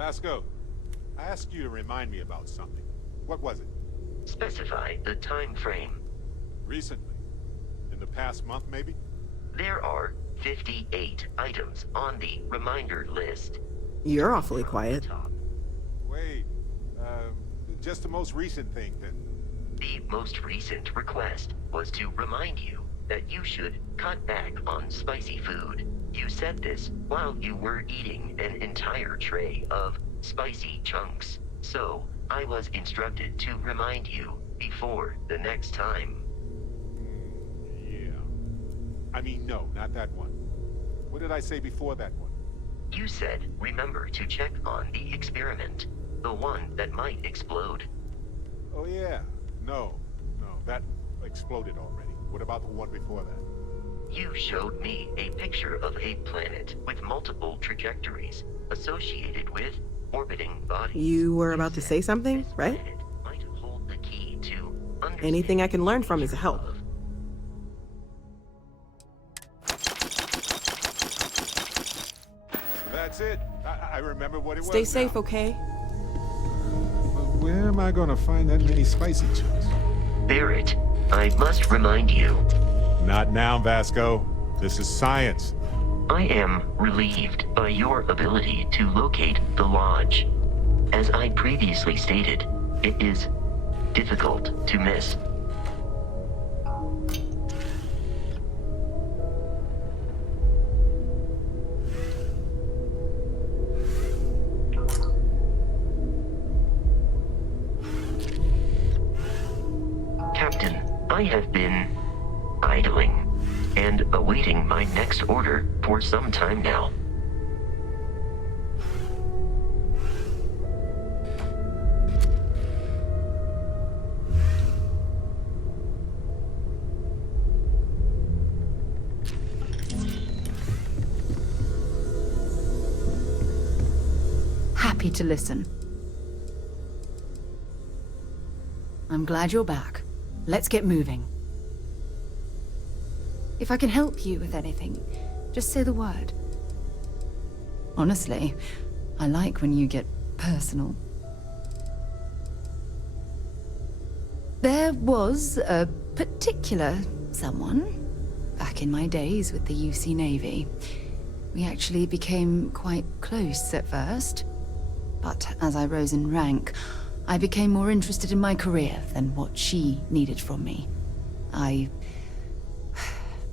Vasco, I asked you to remind me about something. What was it? Specify the time frame. Recently? In the past month, maybe? There are 58 items on the reminder list. You're awfully quiet. Wait, just the most recent thing, then. The most recent request was to remind you that you should cut back on spicy food. You said this while you were eating an entire tray of spicy chunks. So, I was instructed to remind you before the next time. Yeah. I mean, no, not that one. What did I say before that one? You said remember to check on the experiment. The one that might explode. Oh, yeah. No, that exploded already. What about the one before that? You showed me a picture of a planet with multiple trajectories associated with orbiting bodies. You were about to say something, right? Might hold the key to Anything I can learn from is a help. That's it. I remember what it was. Stay safe, okay? But where am I gonna find that many spicy chunks? Barrett, I must remind you. Not now, Vasco. This is science. I am relieved by your ability to locate the lodge. As I previously stated, it is difficult to miss. Captain, I have been idling and awaiting my next order for some time now. Happy to listen. I'm glad you're back. Let's get moving. If I can help you with anything, just say the word. Honestly, I like when you get personal. There was a particular someone back in my days with the UC Navy. We actually became quite close at first, but as I rose in rank, I became more interested in my career than what she needed from me. I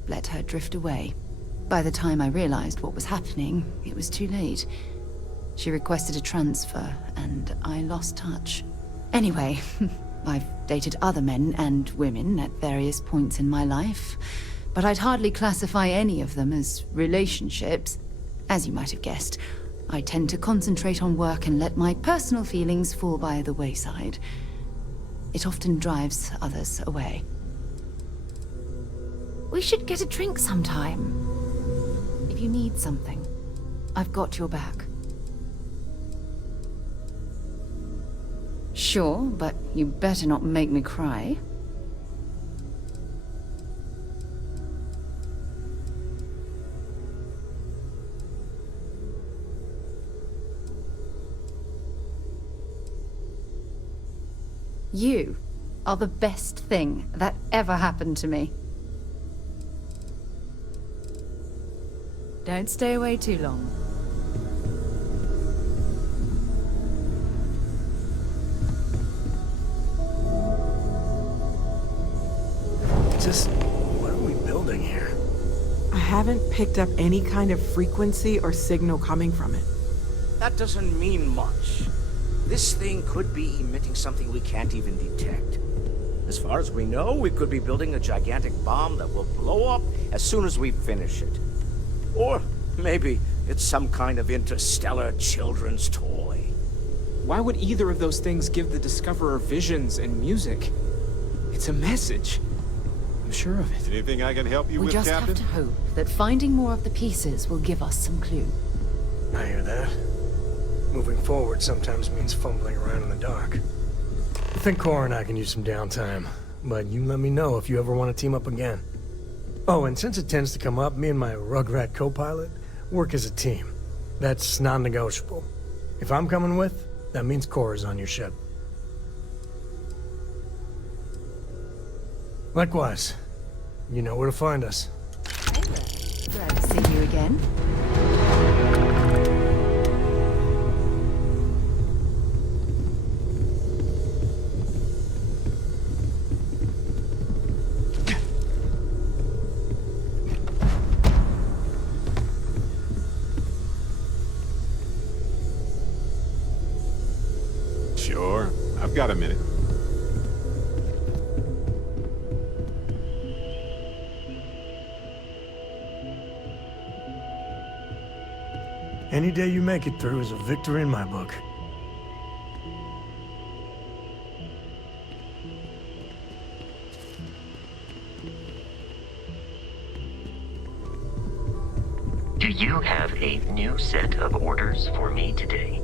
let her drift away. By the time I realized what was happening, it was too late. She requested a transfer, and I lost touch. Anyway, I've dated other men and women at various points in my life, but I'd hardly classify any of them as relationships. As you might have guessed, I tend to concentrate on work and let my personal feelings fall by the wayside. It often drives others away. We should get a drink sometime. If you need something, I've got your back. Sure, but you better not make me cry. You are the best thing that ever happened to me. Don't stay away too long. Just what are we building here? I haven't picked up any kind of frequency or signal coming from it. That doesn't mean much. This thing could be emitting something we can't even detect. As far as we know, we could be building a gigantic bomb that will blow up as soon as we finish it. Or maybe it's some kind of interstellar children's toy. Why would either of those things give the Discoverer visions and music? It's a message. I'm sure of it. Anything I can help you We with, just Captain? have to hope that finding more of the pieces will give us some clue. I hear that. Moving forward sometimes means fumbling around in the dark. I think Cora and I can use some downtime, but you let me know if you ever want to team up again. Oh, and since it tends to come up, me and my Rugrat co-pilot work as a team. That's non-negotiable. If I'm coming with, that means Cora's on your ship. Likewise, you know where to find us. Glad to see you again. Sure, I've got a minute. Any day you make it through is a victory in my book. Do you have a new set of orders for me today?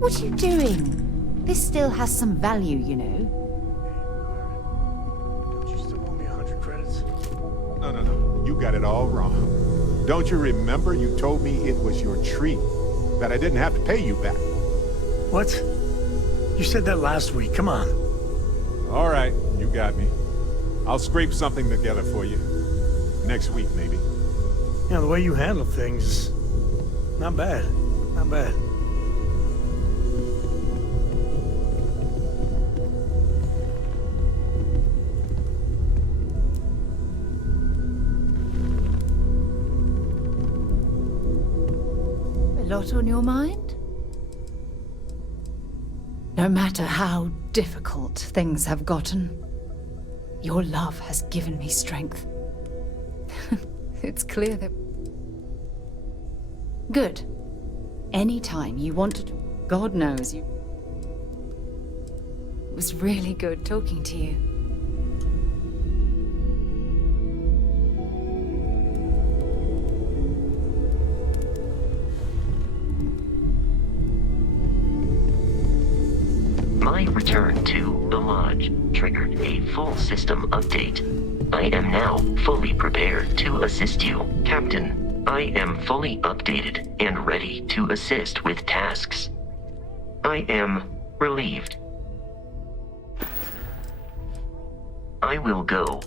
What are you doing? This still has some value, you know. Don't you still owe me 100 credits? No. You got it all wrong. Don't you remember you told me it was your treat? That I didn't have to pay you back. What? You said that last week, come on. All right, you got me. I'll scrape something together for you. Next week, maybe. You know, the way you handle things, not bad. Not bad. A lot on your mind? No matter how difficult things have gotten, your love has given me strength. It's clear that... Good. Anytime you want to... God knows you... It was really good talking to you. My return to the Lodge triggered a full system update. I am now fully prepared to assist you, Captain. I am fully updated and ready to assist with tasks. I am relieved. I will go.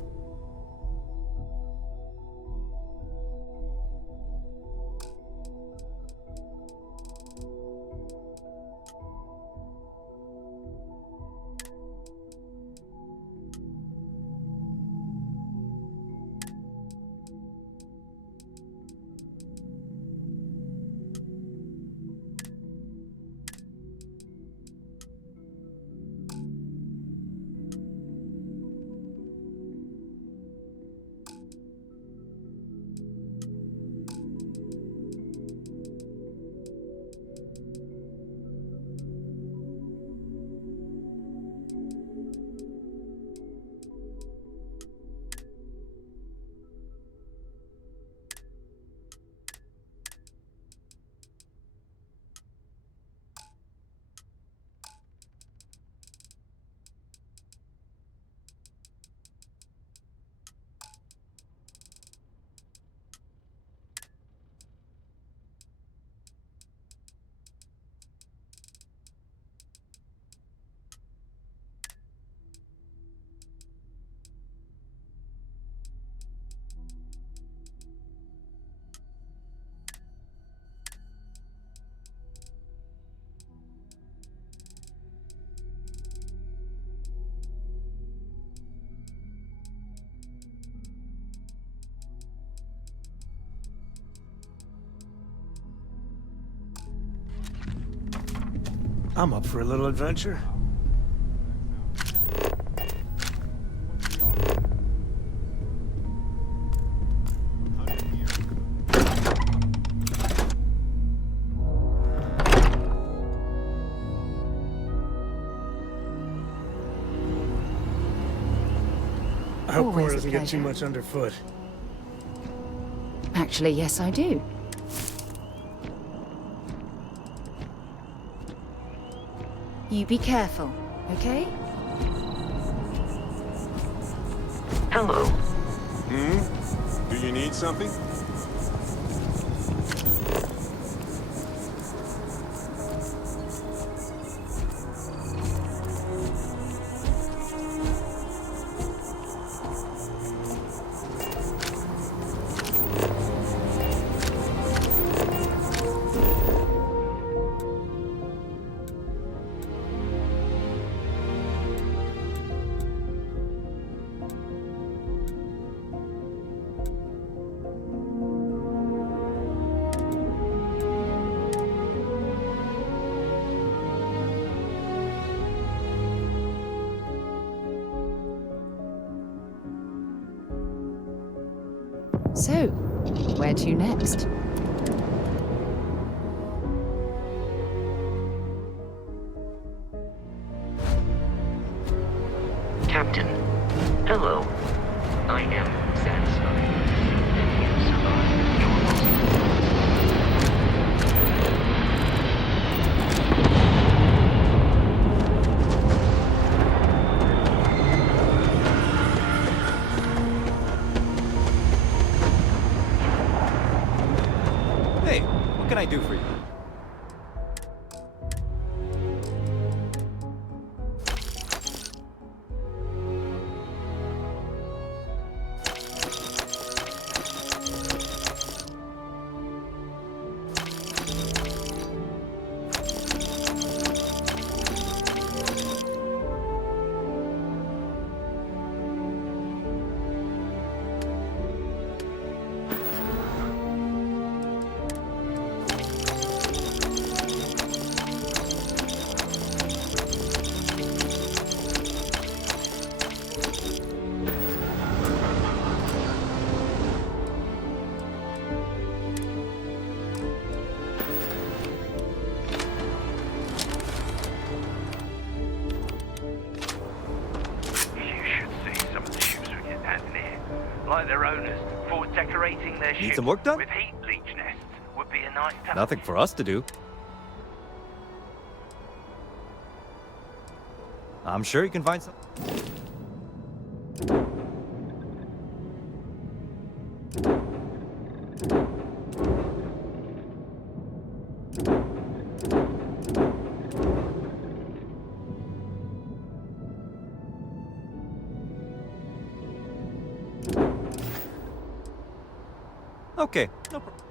I'm up for a little adventure. I hope Cora doesn't get too much underfoot. Actually, yes, I do. You be careful, okay? Hello. Do you need something? So, where to next? Captain, hello. I am satisfied that you survived your Hey, what can I do for you? Like their owners, for decorating their Need ship some work done? with heat leech nests would be a nice touch. Nothing for us to do. I'm sure you can find some. Okay, no problem.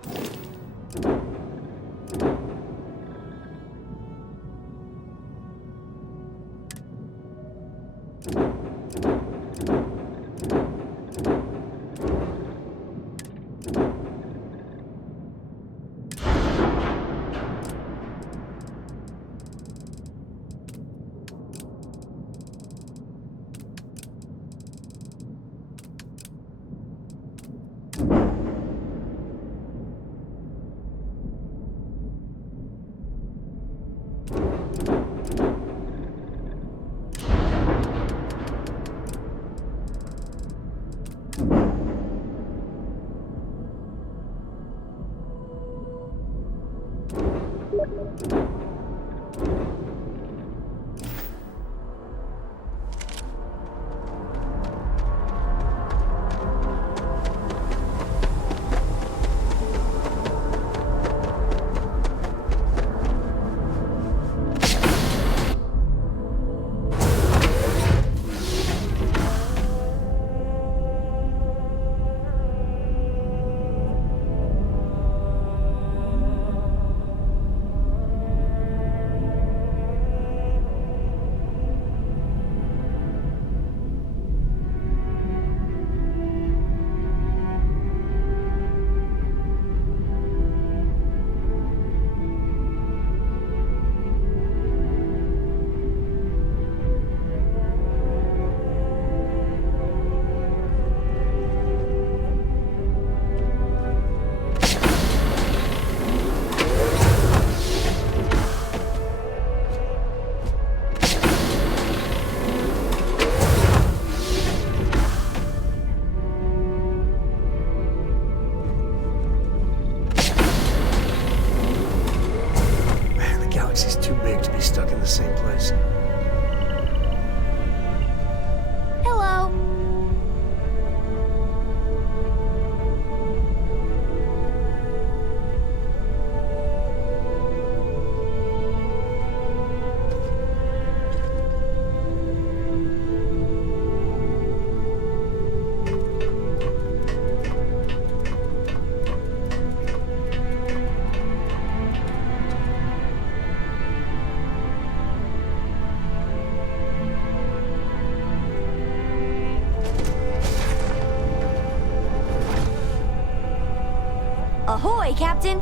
galaxy's too big to be stuck in the same place. Hello. Ahoy, Captain!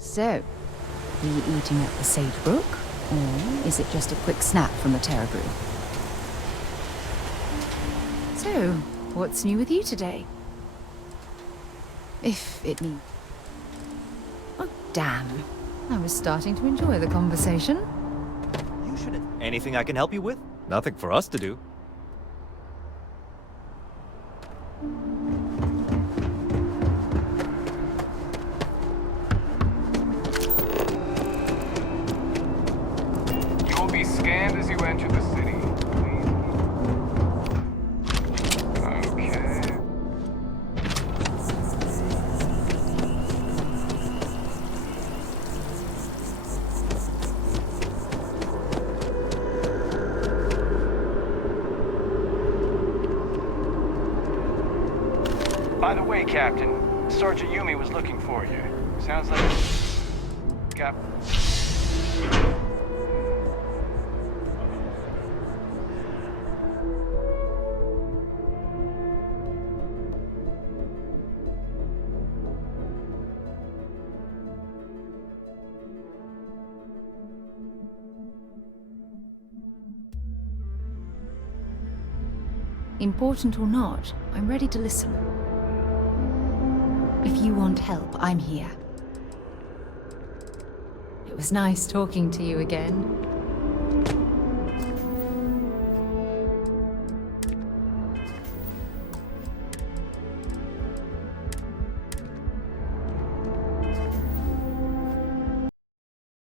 So, are you eating at the Sagebrook, or is it just a quick snap from the Terror Brew? So, what's new with you today? If it needs... Oh, damn. I was starting to enjoy the conversation. You shouldn't... Anything I can help you with? Nothing for us to do. You will be scanned as you enter the city. Okay. By the way, Captain, Sergeant Yumi was looking for you. Sounds like... Cap... Important or not, I'm ready to listen. If you want help, I'm here. It was nice talking to you again.